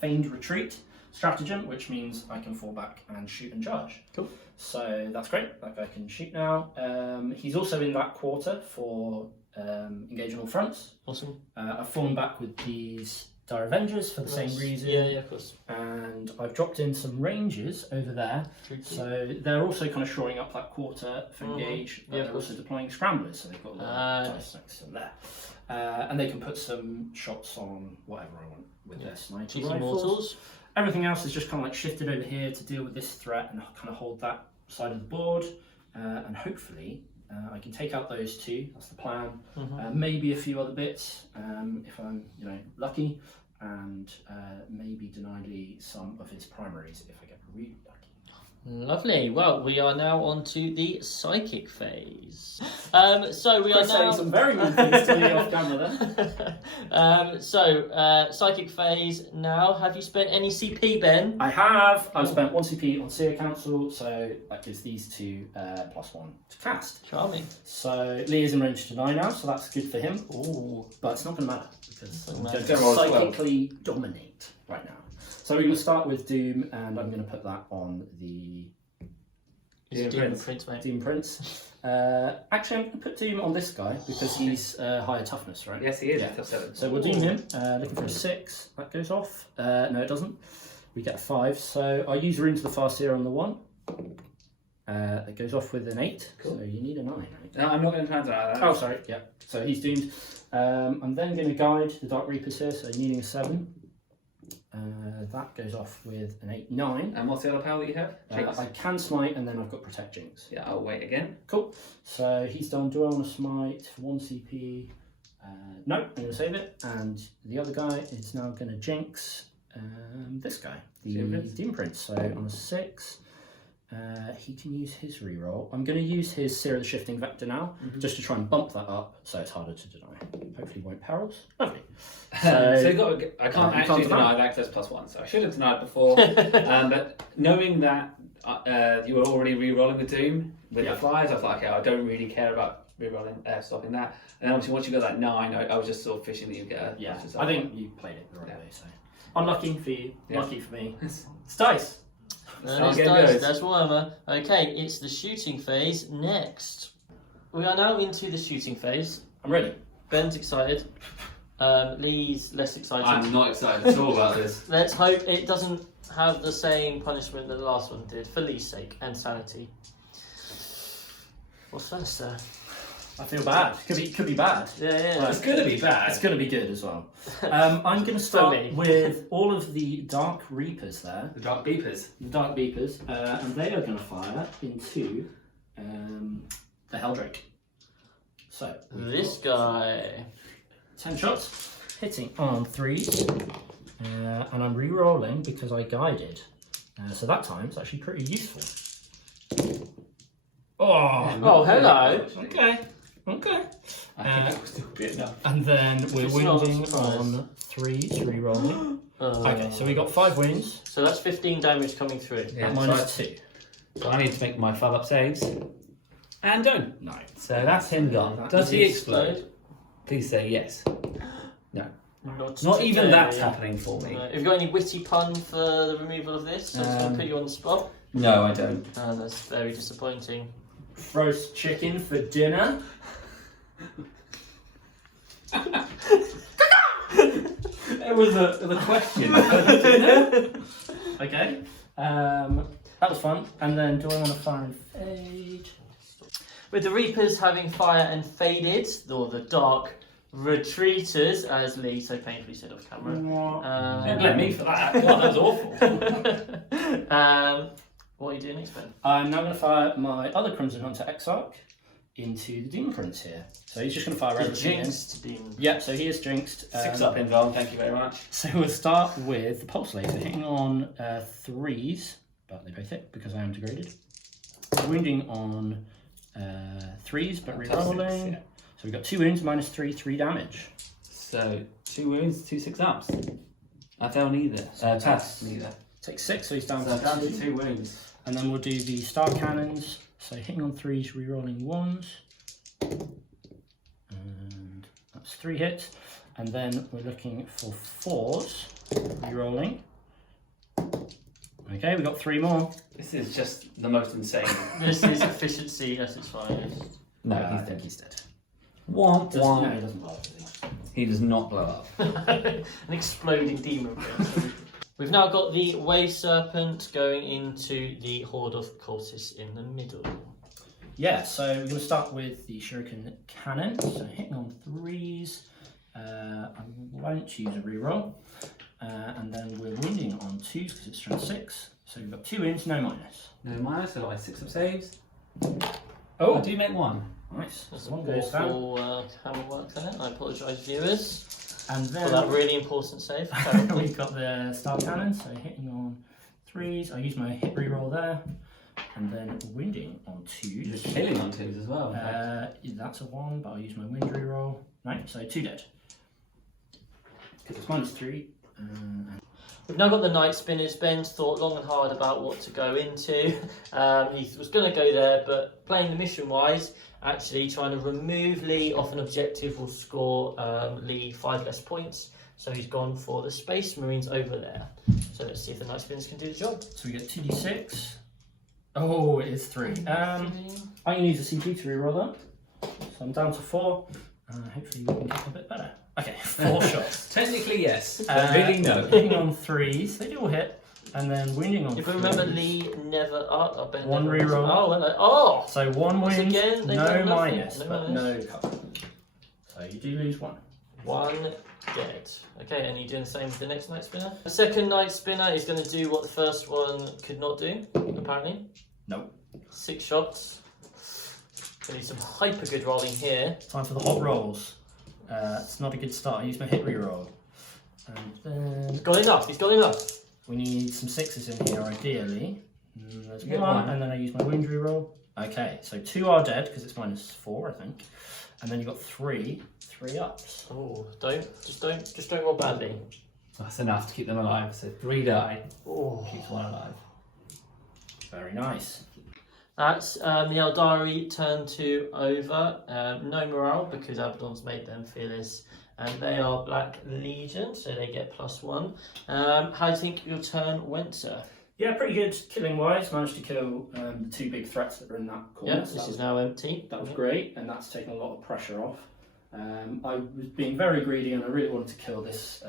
Feigned Retreat Stratagem, which means I can fall back and shoot and charge. Cool. So that's great, that guy can shoot now. He's also in that quarter for engage on all fronts. Awesome. I've fallen back with these Dire Avengers for the same reason. Yeah, of course. And I've dropped in some Rangers over there. So they're also kind of shoring up that quarter for engage, but they're also deploying Scramblers, so they've got a little dice next to them there. And they can put some shots on whatever I want with their sniper rifles. Everything else is just kind of like shifted over here to deal with this threat and kind of hold that side of the board. And hopefully I can take out those 2. That's the plan. Maybe a few other bits if I'm, lucky, and maybe deny Lee some of his primaries if I get really lucky. Lovely. Well, we are now on to the psychic phase. So we are now saying some very mean things to me off camera there. Psychic phase now. Have you spent any CP, Ben? I have. I've spent 1 CP on Seer Council, so that gives these 2 +1 to cast. Charming. So Lee is in range to 9 now, so that's good for him. Ooh. But it's not going to matter because I'm going to General as well. psychically dominate right now. So we're going to start with Doom, and I'm going to put that on the Doom Prince, mate. Doom Prince. Actually, I'm going to put Doom on this guy because he's higher toughness, right? Yes, he is. Yeah. Tough 7. So we'll Doom him. Looking for a 6. That goes off. No, it doesn't. We get a 5. So I'll use Runes of the Farseer on the 1. It goes off with an 8. Cool. So you need a 9, right? No, I'm not going to try and do that. Oh, sorry. Yeah. So he's doomed. I'm then going to guide the Dark Reapers here, so needing a 7. That goes off with an 8, 9. And what's the other power that you have? I can smite, and then I've got Protect Jinx. Yeah, I'll wait again. Cool. So he's done. Do I want to smite for 1 CP? No, I'm going to save it. And the other guy is now going to Jinx this guy, the Doom Prince. So on a 6, he can use his reroll. I'm going to use his Seer of the Shifting Vector now, just to try and bump that up so it's harder to deny. Hopefully won't perils. Lovely. So you got I can't actually deny access +1, so I should have denied before. But knowing that you were already re-rolling the Doom with the flyers, I thought, okay, I don't really care about re-rolling, stopping that. And then once you got that 9, I was just sort of fishing that you get a... Yeah, I think you played it the right way, so... Unlucky for you, lucky for me. It's dice. That's Warhammer. Okay, it's the shooting phase next. We are now into the shooting phase. I'm ready. Ben's excited. Lee's less excited. I'm not excited at all about this. Let's hope it doesn't have the same punishment that the last one did, for Lee's sake and sanity. What's first, sir? I feel bad. Could be bad. Yeah. Well, it's going to be bad. It's going to be good as well. I'm going to start with all of the Dark Reapers there. The Dark Beepers. The Dark Beepers. And they are going to fire into the Helldrake. So, this guy. 10 shots. Hitting on 3s. And I'm re-rolling because I guided. So that time it's actually pretty useful. Oh, hello. Okay. I think that will still be enough. And then we're wounding on 3s, re-rolling. Okay, so we got 5 wounds. So that's 15 damage coming through. Yeah, minus 2. So I need to make my 5-up saves. And don't. No. So that's him gone. Does he explode? Please say yes. No. Not even that's happening for me. Have you got any witty pun for the removal of this? That's going to put you on the spot. No, I don't. That's very disappointing. Roast chicken for dinner. It was a question. Okay. That was fun. And then do I want to fire and fade? With the Reapers having fire and faded, or the Dark Retreaters, as Lee so painfully said off camera. Don't blame me for that. God, that was awful. What are you doing next, Ben? I'm now going to fire my other Crimson Hunter Exarch into the Demon Prince here. So he's just going to fire everything in. Jinxed demon. Yep, so he is jinxed. 6 up involved, thank you very much. So we'll start with the Pulse Laser, hitting on 3s, but they both hit because I am degraded. Wounding on 3s, but re-rolling. Yeah. So we've got 2 wounds, -3, 3 damage. So 2 wounds, 2 6-ups. I fail neither. Pass neither. Takes 6, so he's down So to down to 2. 2 wounds. And then we'll do the Star Cannons. So hitting on 3s, re-rolling 1s. And that's 3 hits. And then we're looking for 4s, re-rolling. Okay, we got 3 more. This is just the most insane. This is efficiency at its finest. No, I think he's dead. Womp No, womp. he doesn't blow up, does he? He does not blow up. An exploding demon prince. We've now got the Wave Serpent going into the Horde of Cultists in the middle. Yeah, so we're going to start with the Shuriken Cannon. So hitting on 3s. I won't use a reroll. And then we're wounding on 2s because it's strength 6. So we've got 2 wounds, no minus. No minus, so I 6 up saves. Oh, I do make 1. nice. That's One an goes down. awful hammer work there. I apologise, viewers, And for that then really important save. we've got the Star Cannon. So hitting on 3s. I use my hit reroll there. And then wounding on 2s. Just killing on 2s as well. That's a 1, but I'll use my wind reroll. No, so 2 dead. Because it's -3. We've now got the Night Spinners. Ben's thought long and hard about what to go into. He was going to go there, but playing the mission wise, actually trying to remove Lee off an objective will score Lee 5 less points. So he's gone for the Space Marines over there. So let's see if the Night Spinners can do the job. So we get 2d6. Oh, it is 3. I'm going to use a CG to reroll that. So I'm down to 4. Hopefully we can get a bit better. Okay, 4 shots. Technically, yes. But really, no. Hitting on 3s, they do all hit. And then wounding on If 3s. we remember, Lee never. Ben One never reroll. Oh! So 1 Once wound, again, they've no done nothing. minus, No but minus. no cover. So you do lose 1. 1 dead. Okay, and you're doing the same with the next Night Spinner. The second Night Spinner is going to do what the first one could not do, apparently. Nope. 6 shots. Gonna need some hyper good rolling here. Time for the hot rolls. It's not a good start. I use my hit reroll. And then He's got enough, he's got enough. we need some 6s in here, ideally. There's You get 1, one. and then I use my wound reroll. Okay, so 2 are dead because it's -4, I think. And then you've got 3 ups. Oh, just don't roll badly. That's enough to keep them alive. So 3 die. Oh. Keeps 1 alive. Very nice. That's the Eldari turn 2 over. No morale because Abaddon's made them fearless. And they are Black Legion, so they get +1. How do you think your turn went, sir? Yeah, pretty good killing wise. Managed to kill the 2 big threats that were in that corner. Yeah, this is now empty. That was great, and that's taken a lot of pressure off. I was being very greedy, and I really wanted to kill this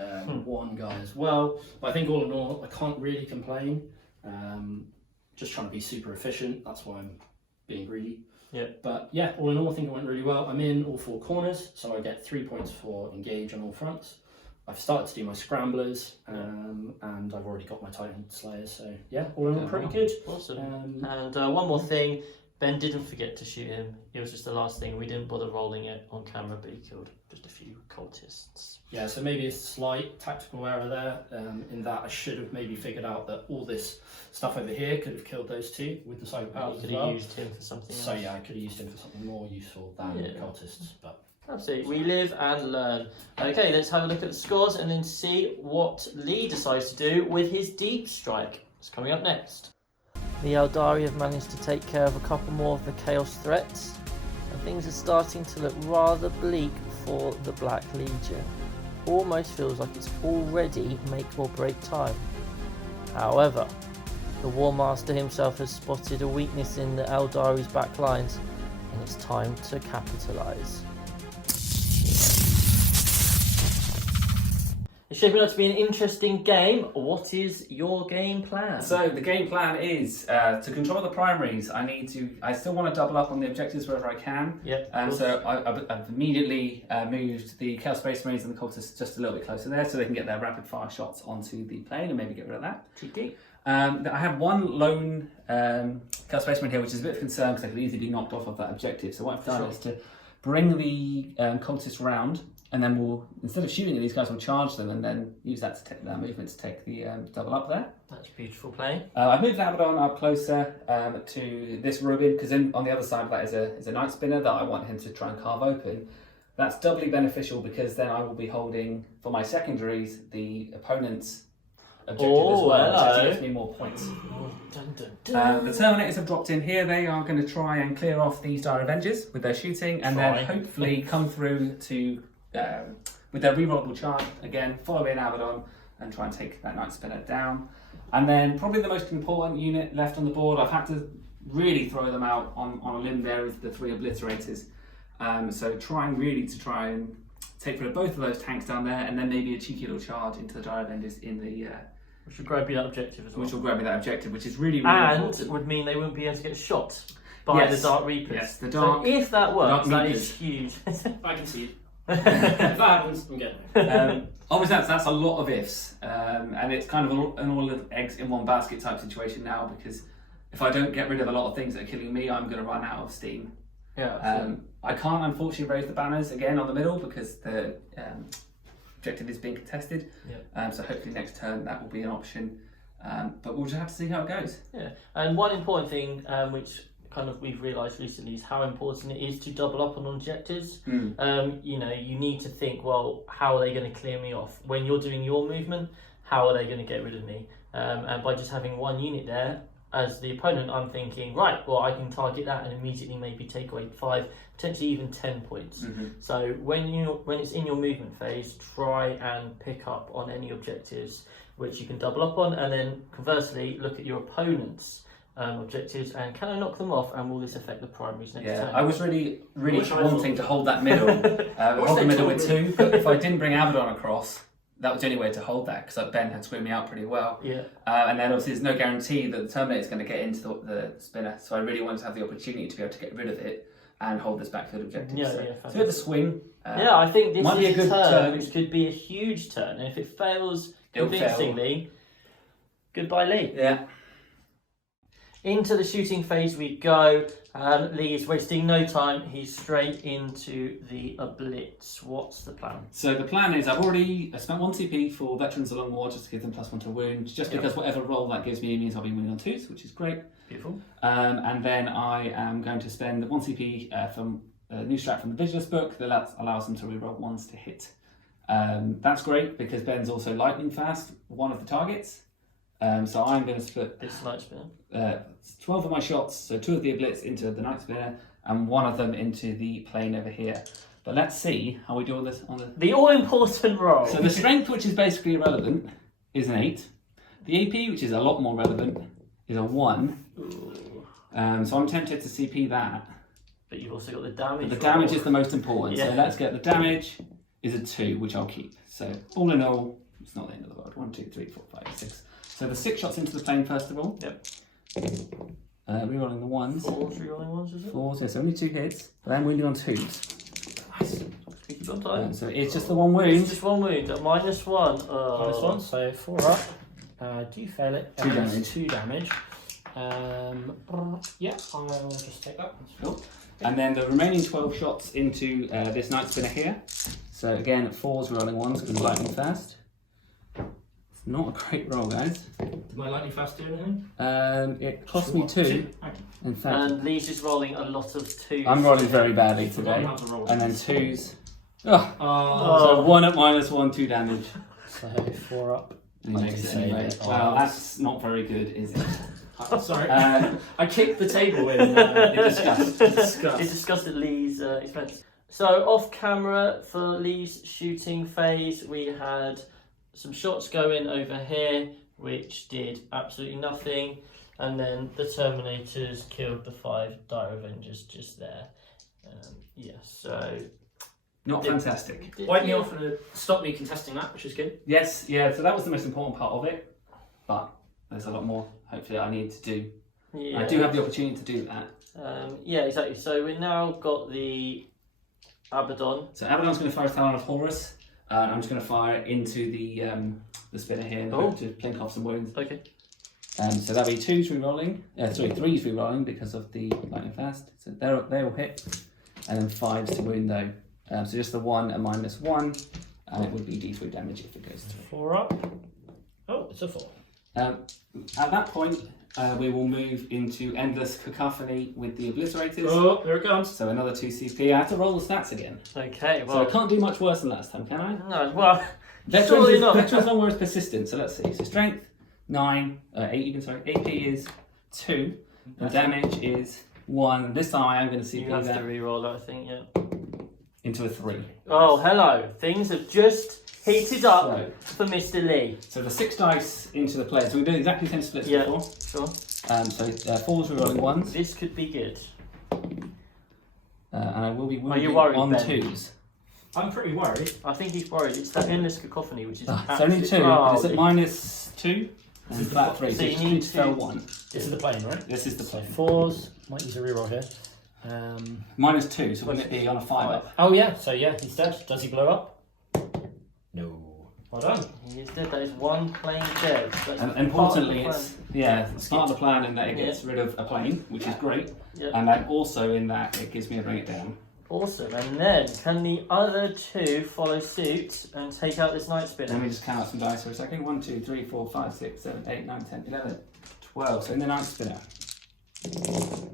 one guy as well. But I think all in all, I can't really complain. Just trying to be super efficient. That's why I'm being greedy. Yeah. But yeah, all in all, I think it went really well. I'm in all 4 corners, so I get 3 points for engage on all fronts. I've started to do my scramblers, and I've already got my Titan Slayers. So yeah, all in all, pretty good. Awesome. And one more thing, Ben didn't forget to shoot him. It was just the last thing. We didn't bother rolling it on camera, but he killed just a few cultists. Yeah, so maybe a slight tactical error there, in that I should have maybe figured out that all this stuff over here could have killed those 2 with the psychopaths You as could well. have used him for something So else. yeah, I could have used him for something more useful than cultists, but Absolutely. We live and learn. Okay, let's have a look at the scores and then see what Lee decides to do with his deep strike. It's coming up next. The Aeldari have managed to take care of a couple more of the chaos threats, and things are starting to look rather bleak for the Black Legion. Almost feels like it's already make or break time. However, the Warmaster himself has spotted a weakness in the Eldari's back lines, and it's time to capitalise. It's shaping up to be an interesting game. What is your game plan? So the game plan is to control the primaries. I still want to double up on the objectives wherever I can. Yep. So I've immediately moved the Chaos Space Marines and the Cultists just a little bit closer there, so they can get their rapid fire shots onto the plane and maybe get rid of that. Cheeky. I have one lone Chaos Space Marine here, which is a bit of concern because I could easily be knocked off of that objective. So what I've done is to bring the Cultists round. And then we'll, instead of shooting at these guys, we'll charge them and then use that movement to take the double up there. That's beautiful play. I've moved Abaddon up closer to this Rubin, because on the other side of that is a Night Spinner that I want him to try and carve open. That's doubly beneficial because then I will be holding, for my secondaries, the opponent's objective as well, which gives me more points. The Terminators have dropped in here. They are going to try and clear off these Dire Avengers with their shooting and then hopefully come through to... with their rerollable charge, again, follow in Abaddon and try and take that Night Spinner down. And then probably the most important unit left on the board, I've had to really throw them out on a limb there, is the 3 Obliterators. So try and take rid of both of those tanks down there, and then maybe a cheeky little charge into the Dire Avengers in the... which will grab you that objective as well. Which will grab me that objective, which is really, and important. Would mean they wouldn't be able to get shot by the Dark Reapers. Yes, the Dark... So if that works, that Reapers. is huge. I can see it. If that happens, I'm getting it. Obviously, that's a lot of ifs, and it's kind of an all of eggs in one basket type situation now, because if I don't get rid of a lot of things that are killing me, I'm going to run out of steam. Yeah. I can't unfortunately raise the banners again on the middle because the objective is being contested. Yeah. So hopefully next turn that will be an option, but we'll just have to see how it goes. Yeah. And one important thing, which kind of we've realised recently, is how important it is to double up on objectives. You know, you need to think, well, how are they going to clear me off? When you're doing your movement, how are they going to get rid of me? And by just having one unit there, as the opponent, I'm thinking, right, well, I can target that and immediately maybe take away 5, potentially even 10 points. So when it's in your movement phase, try and pick up on any objectives which you can double up on, and then conversely, look at your opponent's objectives and can I knock them off, and will this affect the primaries next turn? I was really wanting to hold that middle, hold the middle with 2, but if I didn't bring Abaddon across, that was the only way to hold that, because Ben had screwed me out pretty well. Yeah. And then obviously there's no guarantee that the Terminator is going to get into the spinner, so I really wanted to have the opportunity to be able to get rid of it and hold this backfield objective. So it's a bit of a swing. I think this might be a is good a turn turn. which could be a huge turn, and if it fails It'll convincingly, goodbye Lee. Yeah. Into the shooting phase we go. Lee is wasting no time. He's straight into the Blitz. What's the plan? So the plan is I've already spent 1 CP for Veterans of Long War just to give them +1 to wound, just because whatever roll that gives me means I'll be winning on 2s, which is great. Beautiful. And then I am going to spend 1 CP from a new strat from the Vigilus book that allows them to reroll 1s to hit. That's great because Ben's also lightning fast, one of the targets. So I'm going to split this Night Spinner. 12 of my shots, so 2 of the Blitz into the Night Spinner and 1 of them into the plane over here. But let's see how we do all this on the all-important roll. So the strength, which is basically irrelevant, is an 8. The AP, which is a lot more relevant, is a 1. So I'm tempted to CP that. But you've also got the damage. But the damage is the most important. Yeah. So let's get the damage is a 2, which I'll keep. So all in all, it's not the end of the world. 1, 2, 3, 4, 5, 6. So the 6 shots into the plane first of all. Yep. Rerolling the 1s. 4s, rerolling 1s, is it? 4s, yes, only 2 hits. But I'm wounding on 2s. Nice. Keep on time. So it's just the 1 wound. It's just 1 wound at -1. -1, so 4 up. Do you fail it? 2 damage. 2 damage. Yeah, I'll just take that. Cool. And then the remaining 12 shots into this Night Spinner here. So again, 4s rolling 1s, because lightning fast. It's not a great roll, guys. Did my lightning fast do anything? It cost me 2. In fact, And Lee's just rolling a lot of 2s. I'm rolling very badly today. How to roll. And then 2s. So 1 at -1, 2 damage. So 4 up. And he makes it anyway. Oh, Well, that's not very good, is it? Sorry. I kicked the table in disgust. It discussed at Lee's expense. So off camera for Lee's shooting phase, we had some shots going over here, which did absolutely nothing, and then the Terminators killed the 5 Dire Avengers just there. So Not fantastic. Wiped me off and stopped me contesting that, which is good. Yes, yeah, so that was the most important part of it. But there's a lot more, hopefully, I need to do. Yeah. I do have the opportunity to do that. Yeah, exactly. So we've now got the Abaddon. So Abaddon's going to fire a Talon of Horus. And I'm just going to fire it into the spinner here and hope to plink off some wounds. Okay. So that'll be 2 re-rolling. 3 re-rolling because of the lightning fast. So they will hit. And then 5s to wound though. So just the 1 and -1. And it would be D3 damage if it goes through. 4 up. Oh, it's a 4. At that point, we will move into Endless Cacophony with the Obliterators. Oh, there it comes. So another 2 CP. I have to roll the stats again. Okay, So well. I can't do much worse than last time, can I? No, well. Veterans surely not. Veterans one is persistent, so let's see. So strength, 9, 8 even, sorry. AP is 2. The damage is 1. This time I am going to CP You have that to re-roll that, I think, yeah. into a 3. Oh, hello. Things have just heated up So- for Mr. Lee. So the 6 dice into the player. So we do exactly 10 splits Yeah. before. Sure. So 4s re-rolling 1s. This could be good. And I will be Are you wounding worried, on Ben? 2s. I'm pretty worried. I think he's worried. It's that endless cacophony, which is It's only 2, but it's at -2 and flat 3. So So you you need need to fail to- 1. This is the plane, right? This is the So plane. 4s. Might use a reroll here. -2, so wouldn't it be on a 5 up? Oh yeah, so yeah, he's dead. Does he blow up? No. Well done. He is dead. That is one plane dead. That's And part of the importantly, plan. it's part of the plan in that it gets rid of a plane, which is great. Yep. And then also in that it gives me a bring it down. Awesome. And then can the other 2 follow suit and take out this night Let spinner? me just count out some dice for a second. 1, 2, 3, 4, 5, 6, 7, 8, 9, 10, 11, 12. So in the night spinner.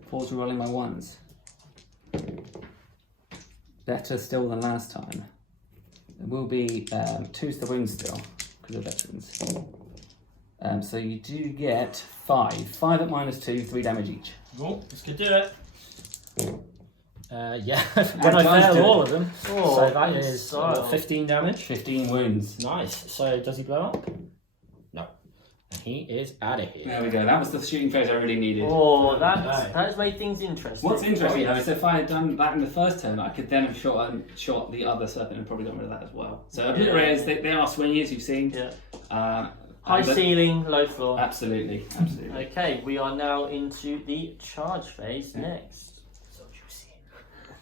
4s rolling my 1s. Better still than last time. There will be 2's the wing still, because of veterans. So you do get 5. 5 at -2, 3 damage each. Oh, this could do it. Yeah, when And I times fail two. all of them. Oh, So that in is style. 15 damage. 15 wounds. Nice. So does he blow up? No. And he is out of here. There we go. That was the shooting phase I really needed. Oh, that Okay. has made things interesting. What's interesting though is if I had done that in the first turn, I could then have shot the other serpent and probably got rid of that as well. So obliterators, they are swingy as you've seen. Yeah. High But- ceiling, low floor. Absolutely, absolutely. Okay, we are now into the charge phase next. So juicy.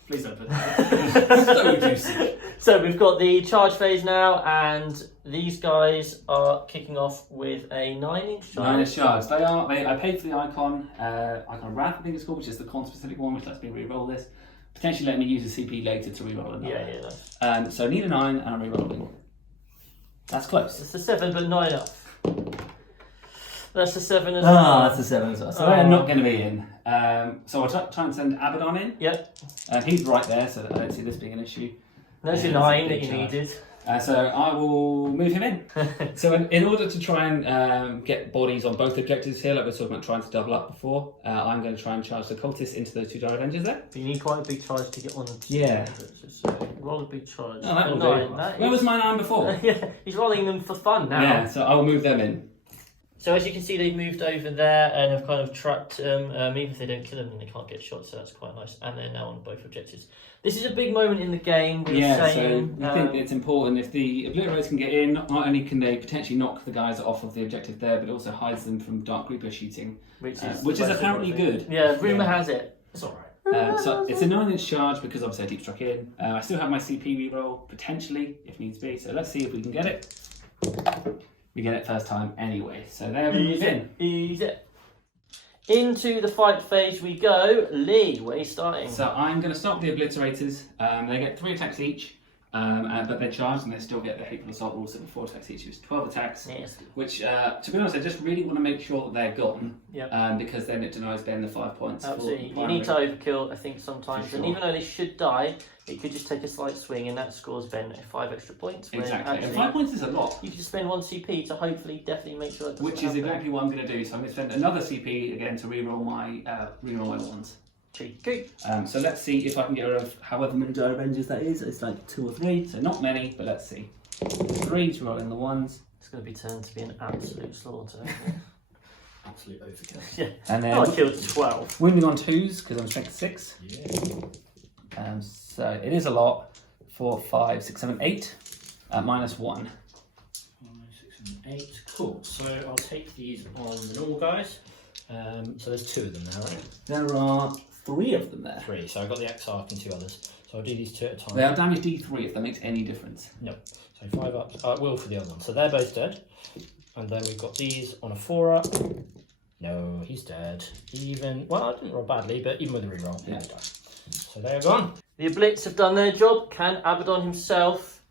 Please don't put that. So juicy. So we've got the charge phase now, and these guys are kicking off with a 9-inch charge. 9 shards. I paid for the icon wrath, I think it's called, which is the con specific one, which lets me re-roll this. Potentially let me use a CP later to re-roll another. Yeah, that's So I need a 9 and I'm re-rolling. That's close. it's a 7, but 9 up. That's a 7 as well. Ah, that's a 7 as well. So they're not going to be in. So I'll try and send Abaddon in. Yep. He's right there, so I don't see this being an issue. There's your Yeah, that's a 9 that big you charge. needed. So I will move him in. So in order to try and get bodies on both objectives here, like we were talking about trying to double up before, I'm going to try and charge the cultists into those 2 Dire Avengers there. But you need quite a big charge to get on the Yeah. So roll a big charge. Oh, that will 9. do. That Where is- was my 9 before? Yeah, he's rolling them for fun now. Yeah, so I will move them in. So as you can see, they've moved over there and have kind of trapped them. Even if they don't kill them, then they can't get shot, so that's quite nice. And they're now on both objectives. This is a big moment in the game. We were Yeah, so saying, we think it's important if the obliterators can get in, not only can they potentially knock the guys off of the objective there, but it also hides them from Dark Reaper shooting, which is which is most apparently important. good. Yeah, rumour has it. It's alright. So it's a 9-inch charge because obviously I deep struck in. I still have my CP reroll potentially if needs be. So let's see if we can get it. We get it first time anyway. So there we move in. Easy. Into the fight phase we go. Lee, where are you starting? So I'm going to stop the obliterators. They get 3 attacks each, but they're charged and they still get the hateful assault rules of 4 attacks each, which is 12 attacks. Yes. Which, to be honest, I just really want to make sure that they're gone. Yep. Because then it denies Ben the 5 points. Absolutely. For You need to overkill, I think, sometimes. For And sure. even though they should die, it could just take a slight swing and that scores Ben 5 extra points. when Exactly. And actually 5 points is a lot. you can just spend 1 CP to hopefully definitely make sure that doesn't Which is happen. exactly what I'm going to do. So I'm going to spend another CP again to reroll my ones. Cheeky. So let's see if I can get rid of however many Dire Avengers that is. It's like 2 or 3, so not many, but let's see. 3 to roll in the ones. It's going to be turned to be an absolute slaughter. Absolute overkill. Yeah. And then I killed 12. wounding on 2s because I'm strength 6. Yeah. So it is a lot 4, 5, 6, 7, 8. -1. 5, 6, 7, 8. Cool. So I'll take these on the normal guys. So there's 2 of them now, right? There are 3 of them there. 3. So I've got the Exarch and 2 others. So I'll do these 2 at a time. They are damage D3 if that makes any difference. No. So 5 up. I will for the other one. So they're both dead. And then we've got these on a 4 up. No, he's dead. Well, I didn't roll badly, but even with a reroll, he died. So they are gone. The Oblits have done their job. Can Abaddon himself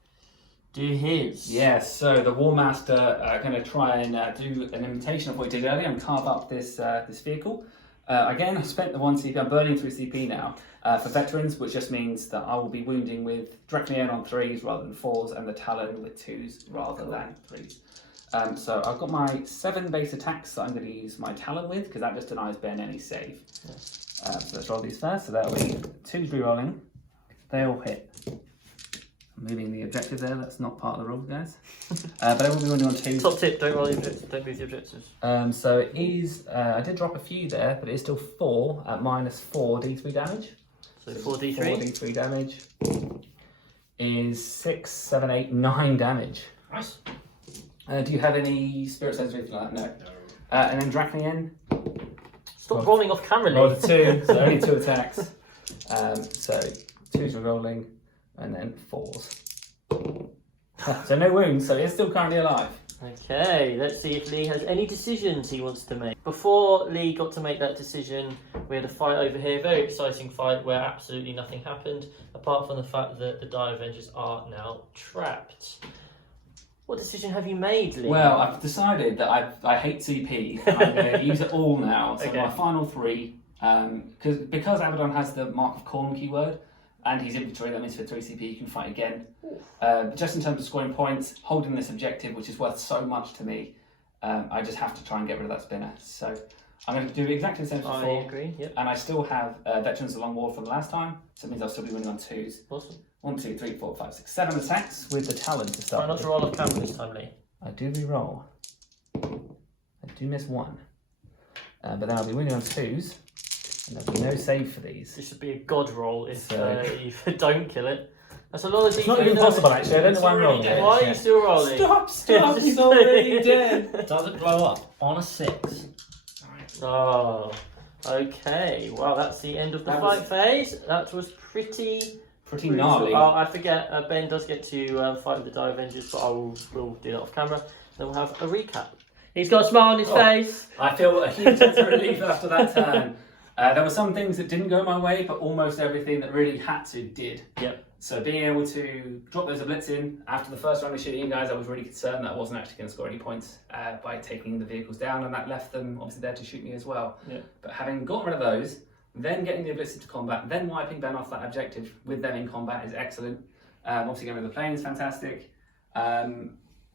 do his? Yes, so the Warmaster are going to try and do an imitation of what he did earlier and carve up this this vehicle. Again, I spent the 1 CP, I'm burning through CP now, for veterans, which just means that I will be wounding with directly in on 3s rather than 4s and the Talon with 2s rather than 3s. So I've got my 7 base attacks that I'm going to use my Talon with, because that just denies Ben any save. Yes. So let's roll these first, so that'll be 2s re-rolling. They all hit. I'm moving the objective there, that's not part of the rules, guys. But I will be running on 2s. Top tip, don't roll the objectives, don't move the objectives. So it is, I did drop a few there, but it is still 4 at -4 D3 damage. So 4d3. 4d3 damage is 6, 7, 8, 9 damage. Nice. Do you have any spirit sense or anything like that? No. And then Draconian. Stop rolling off camera, Roll Lee. a 2, so only 2 attacks. So 2s were rolling, and then 4s. So no wounds, so he's still currently alive. Okay, let's see if Lee has any decisions he wants to make. Before Lee got to make that decision, we had a fight over here, very exciting fight where absolutely nothing happened, apart from the fact that the Dire Avengers are now trapped. What decision have you made, Lee? Well, I've decided that I hate CP, and I'm going to use it all now. So Okay. my final 3, because Abaddon has the Mark of Khorne keyword, and he's infantry, that means for 3 CP you can fight again. Just in terms of scoring points, holding this objective, which is worth so much to me, I just have to try and get rid of that spinner. So I'm going to do exactly the same as I before. agree, yep. And I still have Veterans Along War from the last time, so it means I'll still be winning on 2s. Awesome. 1, 2, 3, 4, 5, 6, 7 attacks with the Talon to Try start not with. to roll off camera this time, Lee. I do re-roll. I do miss 1. But then I'll be winning on 2s, and there'll be no save for these. This should be a god roll if So- you don't kill it. That's a lot of It's not even possible, actually. I don't know why I'm rolling it. Why are you still rolling? Stop, he's already dead. Does it blow up on a 6? Oh, okay. Well, that's the end of the That fight was- phase. That was pretty Gnarly. Oh, I forget. Ben does get to fight with the Dire Avengers, but we'll do that off camera. Then we'll have a recap. He's got a smile on his face. I feel a huge sense of relief after that turn. There were some things that didn't go my way, but almost everything that really had to did. Yep. So being able to drop those Oblits in after the first round of shooting you guys, I was really concerned that I wasn't actually going to score any points by taking the vehicles down, and that left them obviously there to shoot me as well. Yeah. But having got rid of those, then getting the Oblits into combat, then wiping Ben off that objective with them in combat is excellent. Obviously getting rid of the plane is fantastic.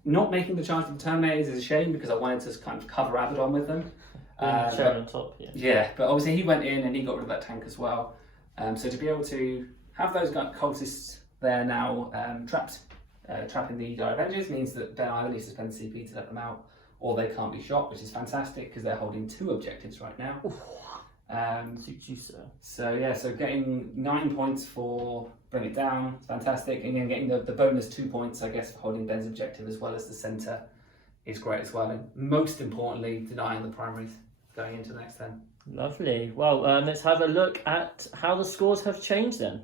Not making the charge of the Terminators is a shame because I wanted to kind of cover Abaddon with them. Sharon on top, yeah. Yeah, but obviously he went in and he got rid of that tank as well. So to be able to have those cultists there now trapping the Dire Avengers means that Ben either needs to spend CP to let them out, or they can't be shot, which is fantastic because they're holding 2 objectives right now. Suits you, sir. So yeah, so getting 9 points for bring it down, it's fantastic, and then getting the bonus 2 points, I guess, for holding Ben's objective as well as the centre is great as well, and most importantly, denying the primaries going into the next turn. Lovely. Well, let's have a look at how the scores have changed then.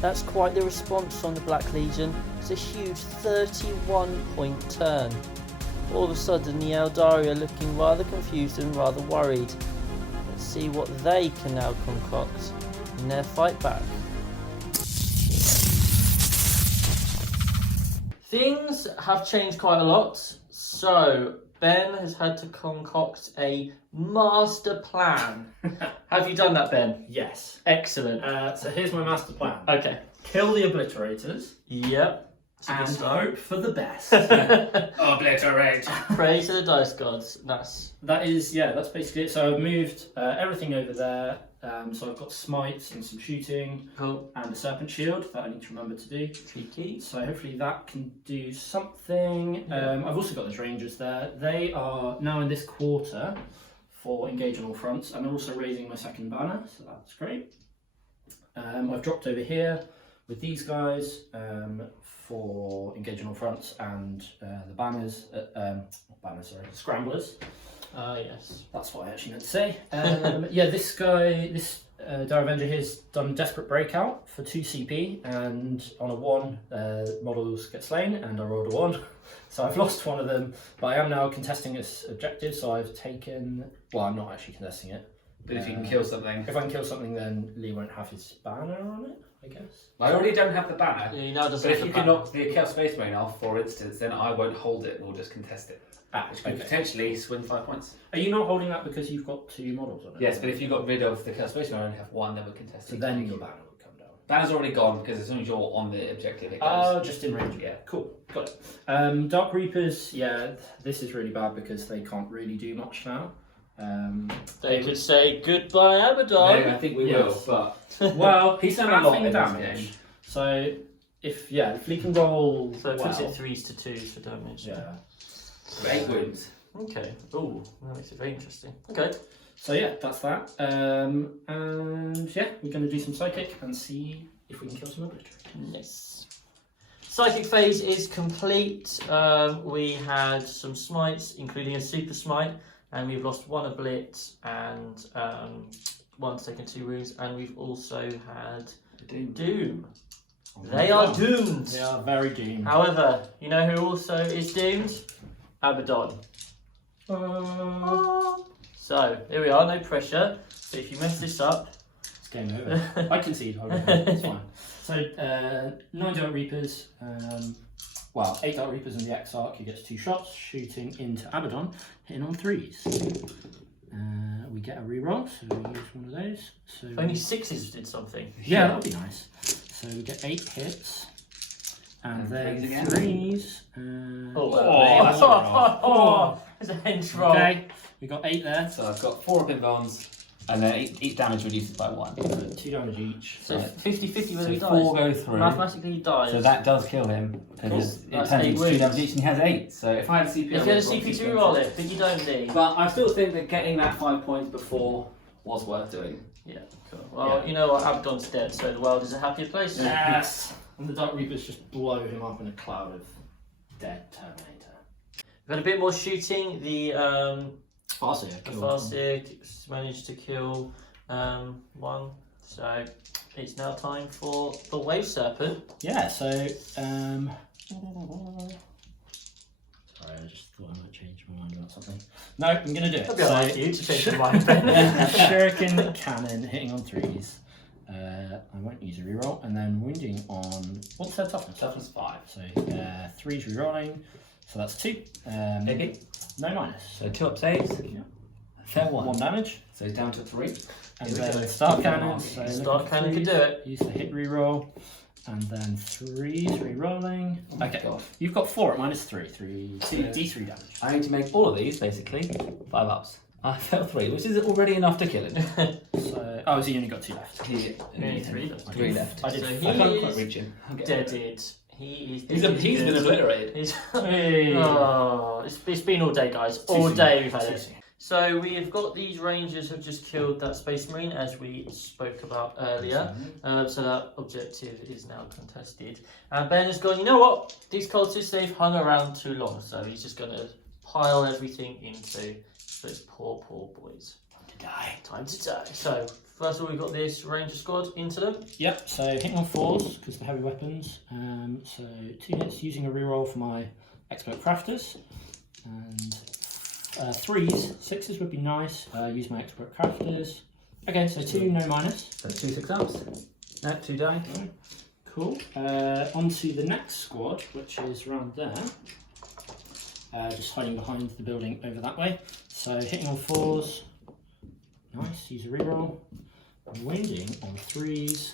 That's quite the response from the Black Legion. It's a huge 31-point turn. All of a sudden, the Aeldari are looking rather confused and rather worried. Let's see what they can now concoct in their fight back. Things have changed quite a lot. So, Ben has had to concoct a master plan. Have you done that, Ben? Yes. Excellent. So here's my master plan. Okay. Kill the obliterators Yep. and hope for the best. Obliterate! Pray to the dice gods. That's That's basically it. So I've moved everything over there. So I've got smites and some shooting cool. and a serpent shield that I need to remember to do. Cheeky. So hopefully that can do something. I've also got those rangers there. They are now in this quarter for engage on all fronts. I'm also raising my second banner, so that's great. I've dropped over here with these guys for engaging on fronts and the banners, scramblers. Yes. That's what I actually meant to say. Yeah, this guy, this Dire Avenger here has done Desperate Breakout for 2 CP, and on a 1, models get slain, and I rolled a 1. So I've lost one of them, but I am now contesting this objective, so I've taken... Well, I'm not actually contesting it. But if you can kill something. If I can kill something, then Lee won't have his banner on it, I guess. I already don't have the banner. Yeah, he now doesn't But if have you the can banner. knock the Chaos Space Marine off, for instance, then I won't hold it, we'll just contest it. Which could potentially swing 5 points. Are you not holding that because you've got 2 models on it? Yes, but if you got rid of the Chaos Space Marine, I only have 1, then we're contesting. So then your banner would come down. Banner's already gone, because as soon as you're on the objective, it goes. Oh, just in range. Yeah, cool. Got it. Dark Reapers, yeah, this is really bad because they can't really do much now. They could say goodbye, No, Abaddon. I think we Yes. will, but Well, he's he's done a lot in this damage. game. So if he can roll, So it puts well, it 3s to 2s for damage. yeah. 8 wounds. Okay. Oh, that makes it very interesting. Okay. So yeah, that's that. And yeah, we're going to do some psychic and see if we can kill some obliterate. Yes. Psychic phase is complete. We had some smites, including a super smite, and we've lost 1 oblit and 1 taken 2 wounds, and we've also had doom. They are doomed. They are very doomed. However, you know who also is doomed? Abaddon. So here we are, no pressure. So if you mess this up, It's game over. I concede. It's fine. So 9 Dark Reapers. Well, 8 Dark Reapers and the Exarch. He gets 2 shots, shooting into Abaddon, hitting on 3s. We get a reroll, so we use one of those. So only 6s did something. yeah, that would be nice. So we get 8 hits, and And then threes again. 3s. That's a roll. There's a hench roll. Okay, we got 8 there. So I've got 4 pin bones, and then each damage reduces by 1. 2 damage each. So 50-50 whether he So dies. 4 go through. Mathematically he dies. So that does kill him, because Cool. it That's turns 8 into 2 wounds. damage each, and he has 8. So if I had a CP, If you had a CP2 roll it, but you don't need. But I still think that getting that 5 points before was worth doing. Yeah, cool. Well, Yeah. you know what? Abaddon's dead, so the world is a happier place. Yes! And the Dark Reapers just blow him up in a cloud of dead Terminator. We've had a bit more shooting. The Farsia Farsia managed to kill 1. So it's now time for the Wave Serpent. Yeah, so sorry, I just thought I might change my mind about something. No, I'm gonna do it. That'd be alright for you to change your mind, Ben. Shuriken Cannon hitting on 3s. I won't use a reroll, and then wounding on what's their toughness? Toughness 5. So 3s rerolling. So that's 2. Okay. No minus. So 2 up saves. Yeah. Fair 1. 1 damage. So he's down to 3. And Here we then go. Star Cannon. So Star look at Cannon can threes. do it. Use the hit reroll. And then 3s rerolling. Oh my Okay, God. you've got 4 at minus 3. 3 D3 damage. I need to make all of these, basically, 5 ups. I failed 3, which is already enough to kill him. So, oh, so you only got 2 left. Only 3 left. 3 left. I did. So I he can't quite is reach him. I'll get there. deaded. He's He's been obliterated. Oh, it's been all day, guys. All soon. day we've had it. Too soon. So we have got these rangers have just killed that Space Marine as we spoke about earlier. So that objective is now contested. And Ben has gone, you know what? These cultists, they've hung around too long. So he's just going to pile everything into those poor boys. Time to die. So first of all, we've got this ranger squad into them. Yep, so hitting on 4s because they're heavy weapons. So 2 hits using a reroll for my expert crafters. And 3s, 6s would be nice. Use my expert crafters. Okay, so 2 no minus. So 2 6 ups. No, 2 die. Cool. On to the next squad, which is around there. Just hiding behind the building over that way. So hitting on 4s. Nice, use a reroll. Winding on 3s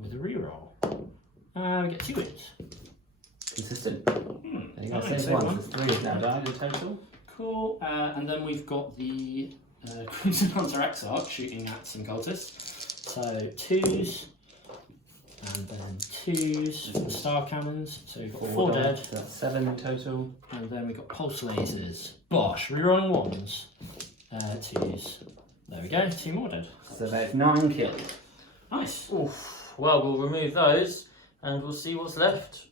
with a reroll. We get 2 wins. Consistent. There you go, Okay, save save 1. one. So 3 is now died in total. Cool. And then we've got the Crimson Hunter Exarch shooting at some cultists. So 2s. And then 2s for the star cannons. So we've got 4 dead. So that's 7 in total. And then we've got pulse lasers. Bosh, rerolling 1s. 2s. There we go, 2 more dead. So there's 9 killed. Nice. Oof. Well, we'll remove those and we'll see what's left.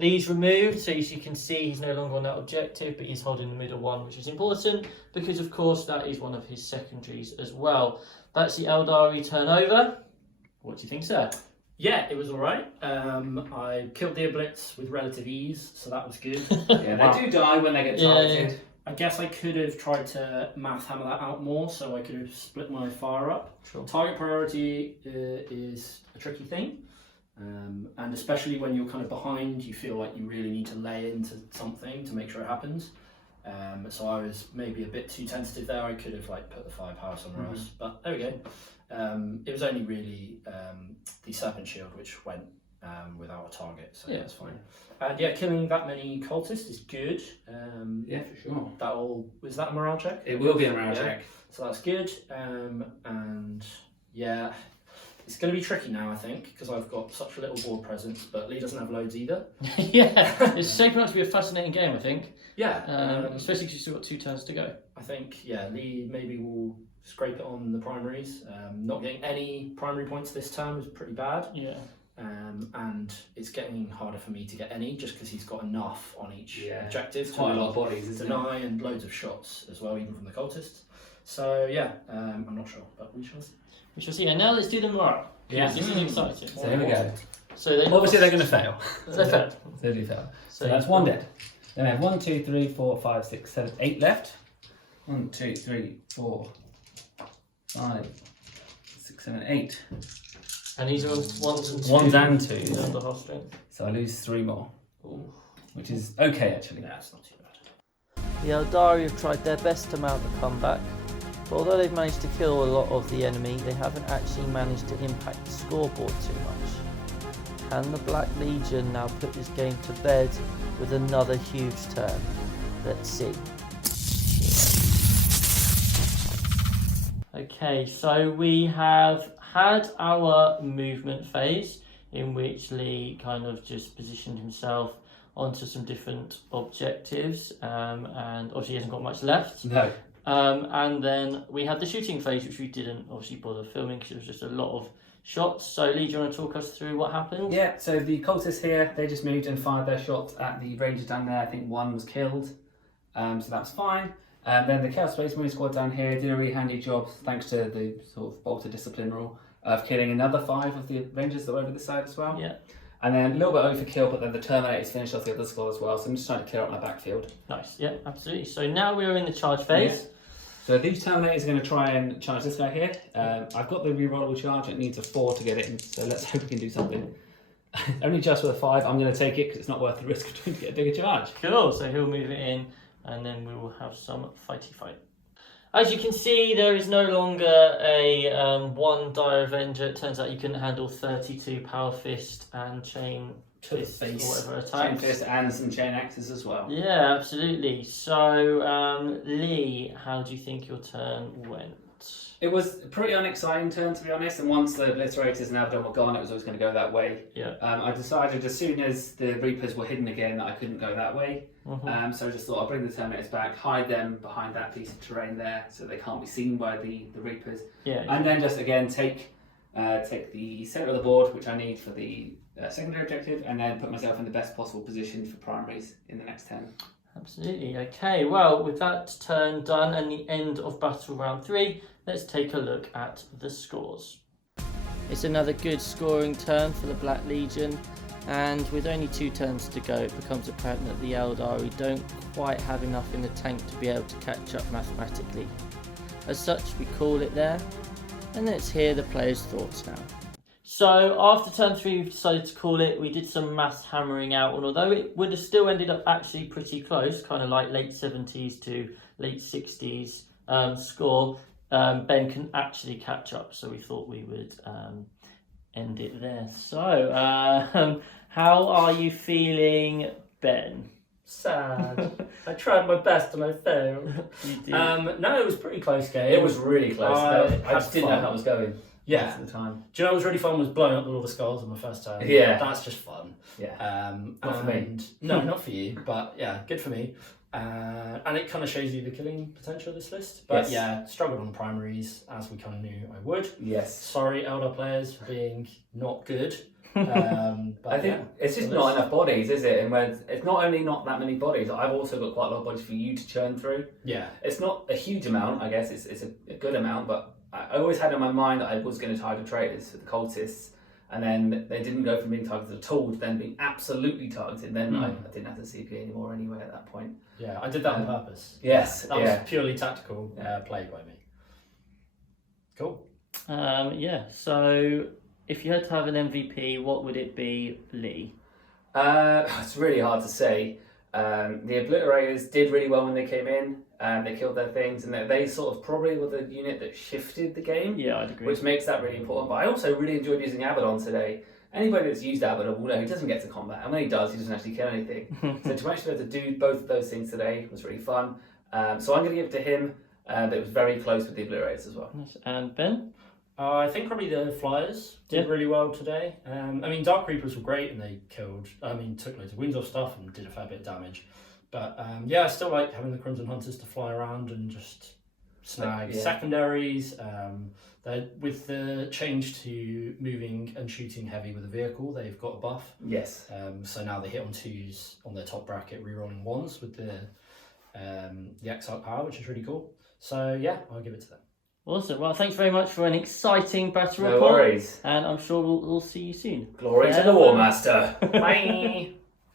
Lee's removed, so as you can see, he's no longer on that objective, but he's holding the middle one, which is important because, of course, that is one of his secondaries as well. That's the Aeldari turnover. What do you think, sir? Yeah, it was all right. I killed the Blitz with relative ease, so that was good. Yeah, they do die when they get targeted. I guess I could have tried to math hammer that out more, so I could have split my fire up. Sure. Target priority is a tricky thing, and especially when you're kind of behind, you feel like you really need to lay into something to make sure it happens. So I was maybe a bit too tentative there. I could have put the firepower somewhere else, but there we go. It was only really the Serpent Shield which went without a target, so Yeah. that's fine. And yeah, killing that many cultists is good. Yeah, for sure. Was that a morale check? It will be a morale Yeah. check. So that's good. And yeah, it's going to be tricky now, I think, because I've got such a little board presence, but Lee doesn't have loads either. Yeah, it's shaping up to be a fascinating game, I think. Yeah. Especially because you've still got 2 turns to go. I think, yeah, Lee maybe will scrape it on the primaries. Not getting any primary points this turn was pretty bad. Yeah. And it's getting harder for me to get any just because he's got enough on each objective. Quite a lot of bodies, isn't it? Deny and loads of shots as well, even from the cultists. So yeah, I'm not sure, but we shall see. We shall see. And now let's do the morale. Yeah. This is exciting. So here we go. So they Obviously they're going to fail. They failed. They do fail. So So that's 1 dead. Then I have 1, 2, 3, 4, 5, 6, 7, 8 left. 1, 2, 3, 4, 5, 6, 7, 8. And these are 1s and 2s. 1s and 2s. Under half strength. So I lose 3 more, Ooh. which is okay actually. Yeah, it's not too bad. The Eldari have tried their best to mount a comeback, but although they've managed to kill a lot of the enemy, they haven't actually managed to impact the scoreboard too much. Can the Black Legion now put this game to bed with another huge turn? Let's see. Okay, so we have had our movement phase in which Lee kind of just positioned himself onto some different objectives, and obviously he hasn't got much left. No. And then we had the shooting phase, which we didn't obviously bother filming because it was just a lot of shots. So Lee, do you want to talk us through what happened? Yeah, so the cultists here, they just moved and fired their shots at the rangers down there. I think 1 was killed, so that was fine. Then the Chaos Space Marine squad down here did a really handy job, thanks to the sort of bolter discipline rule, of killing another 5 of the rangers that were over this side as well. Yeah. And then a little bit overkill, but then the Terminators finished off the other squad as well, so I'm just trying to clear up my backfield. Nice, yeah, absolutely. So now we're in the charge phase. Yeah. So these Terminators are going to try and charge this guy here. I've got the rerollable charge, it needs a 4 to get it in, so let's hope we can do something. Only just with a 5, I'm going to take it because it's not worth the risk of trying to get a bigger charge. Cool, so he'll move it in and then we will have some fighty fight. As you can see, there is no longer a 1 Dire Avenger. It turns out you couldn't handle 32 Power Fist and Chain Fist or whatever attacks. Chain Fist and some Chain Axes as well. Yeah, absolutely. So, Lee, how do you think your turn went? It was a pretty unexciting turn, to be honest, and once the Obliterators and Abaddon were gone, it was always going to go that way. Yeah. I decided as soon as the Reapers were hidden again that I couldn't go that way. So I just thought I'll bring the Terminators back, hide them behind that piece of terrain there so they can't be seen by the Reapers. Yeah. And then just again take the centre of the board, which I need for the secondary objective, and then put myself in the best possible position for primaries in the next 10. Absolutely. Okay, well, with that turn done and the end of battle round 3, let's take a look at the scores. It's another good scoring turn for the Black Legion, and with only 2 turns to go, it becomes apparent that the Eldari don't quite have enough in the tank to be able to catch up mathematically. As such, we call it there, and let's hear the players' thoughts now. So after turn 3 we've decided to call it. We did some maths hammering out, and although it would have still ended up actually pretty close, kind of like late 70s to late 60s score, Ben can actually catch up, so we thought we would end it there. So how are you feeling, Ben? Sad. I tried my best and I failed. You did. No, it was a pretty close game. It was really close. I just didn't know fun. how it was going. Yeah. Most of the time. Do you know what was really fun was blowing up all the skulls on my first turn? Yeah. That's just fun. Yeah. Not for me. No, not for you, but yeah, good for me. And it kind of shows you the killing potential of this list. But Yes. yeah, struggled on primaries, as we kind of knew I would. Yes. Sorry, Eldar players, for being not good. But I think yeah, it's just so not let's- enough bodies, is it? And when it's not only not that many bodies, I've also got quite a lot of bodies for you to churn through. Yeah, It's not a huge amount, I guess. It's a good amount, but I always had in my mind that I was going to target traitors, the cultists, and then they didn't go from being targeted at all to then being absolutely targeted. Then I didn't have the CP anymore anyway at that point. yeah, I did that on purpose. Yes, That yeah. was purely tactical play by me. Cool. So if you had to have an MVP, what would it be, Lee? It's really hard to say. The Obliterators did really well when they came in. They killed their things, and they sort of probably were the unit that shifted the game. Yeah, I'd agree. Which makes that really important. But I also really enjoyed using Abaddon today. Anybody that's used Abaddon will know he doesn't get to combat, and when he does, he doesn't actually kill anything. So to actually be able to do both of those things today was really fun. So I'm going to give it to him. But it was very close with the Obliterators as well. And Ben? I think probably the Flyers did really well today. I mean, Dark Reapers were great and they took loads of wounds off stuff and did a fair bit of damage. But I still like having the Crimson Hunters to fly around and just snag secondaries. With the change to moving and shooting heavy with a vehicle, they've got a buff. Yes. So now they hit on 2s on their top bracket, rerolling 1s with the Exile power, which is really cool. So yeah, I'll give it to them. Awesome. Well, thanks very much for an exciting battle No report. worries. And I'm sure we'll see you soon. Glory to the Warmaster. Bye.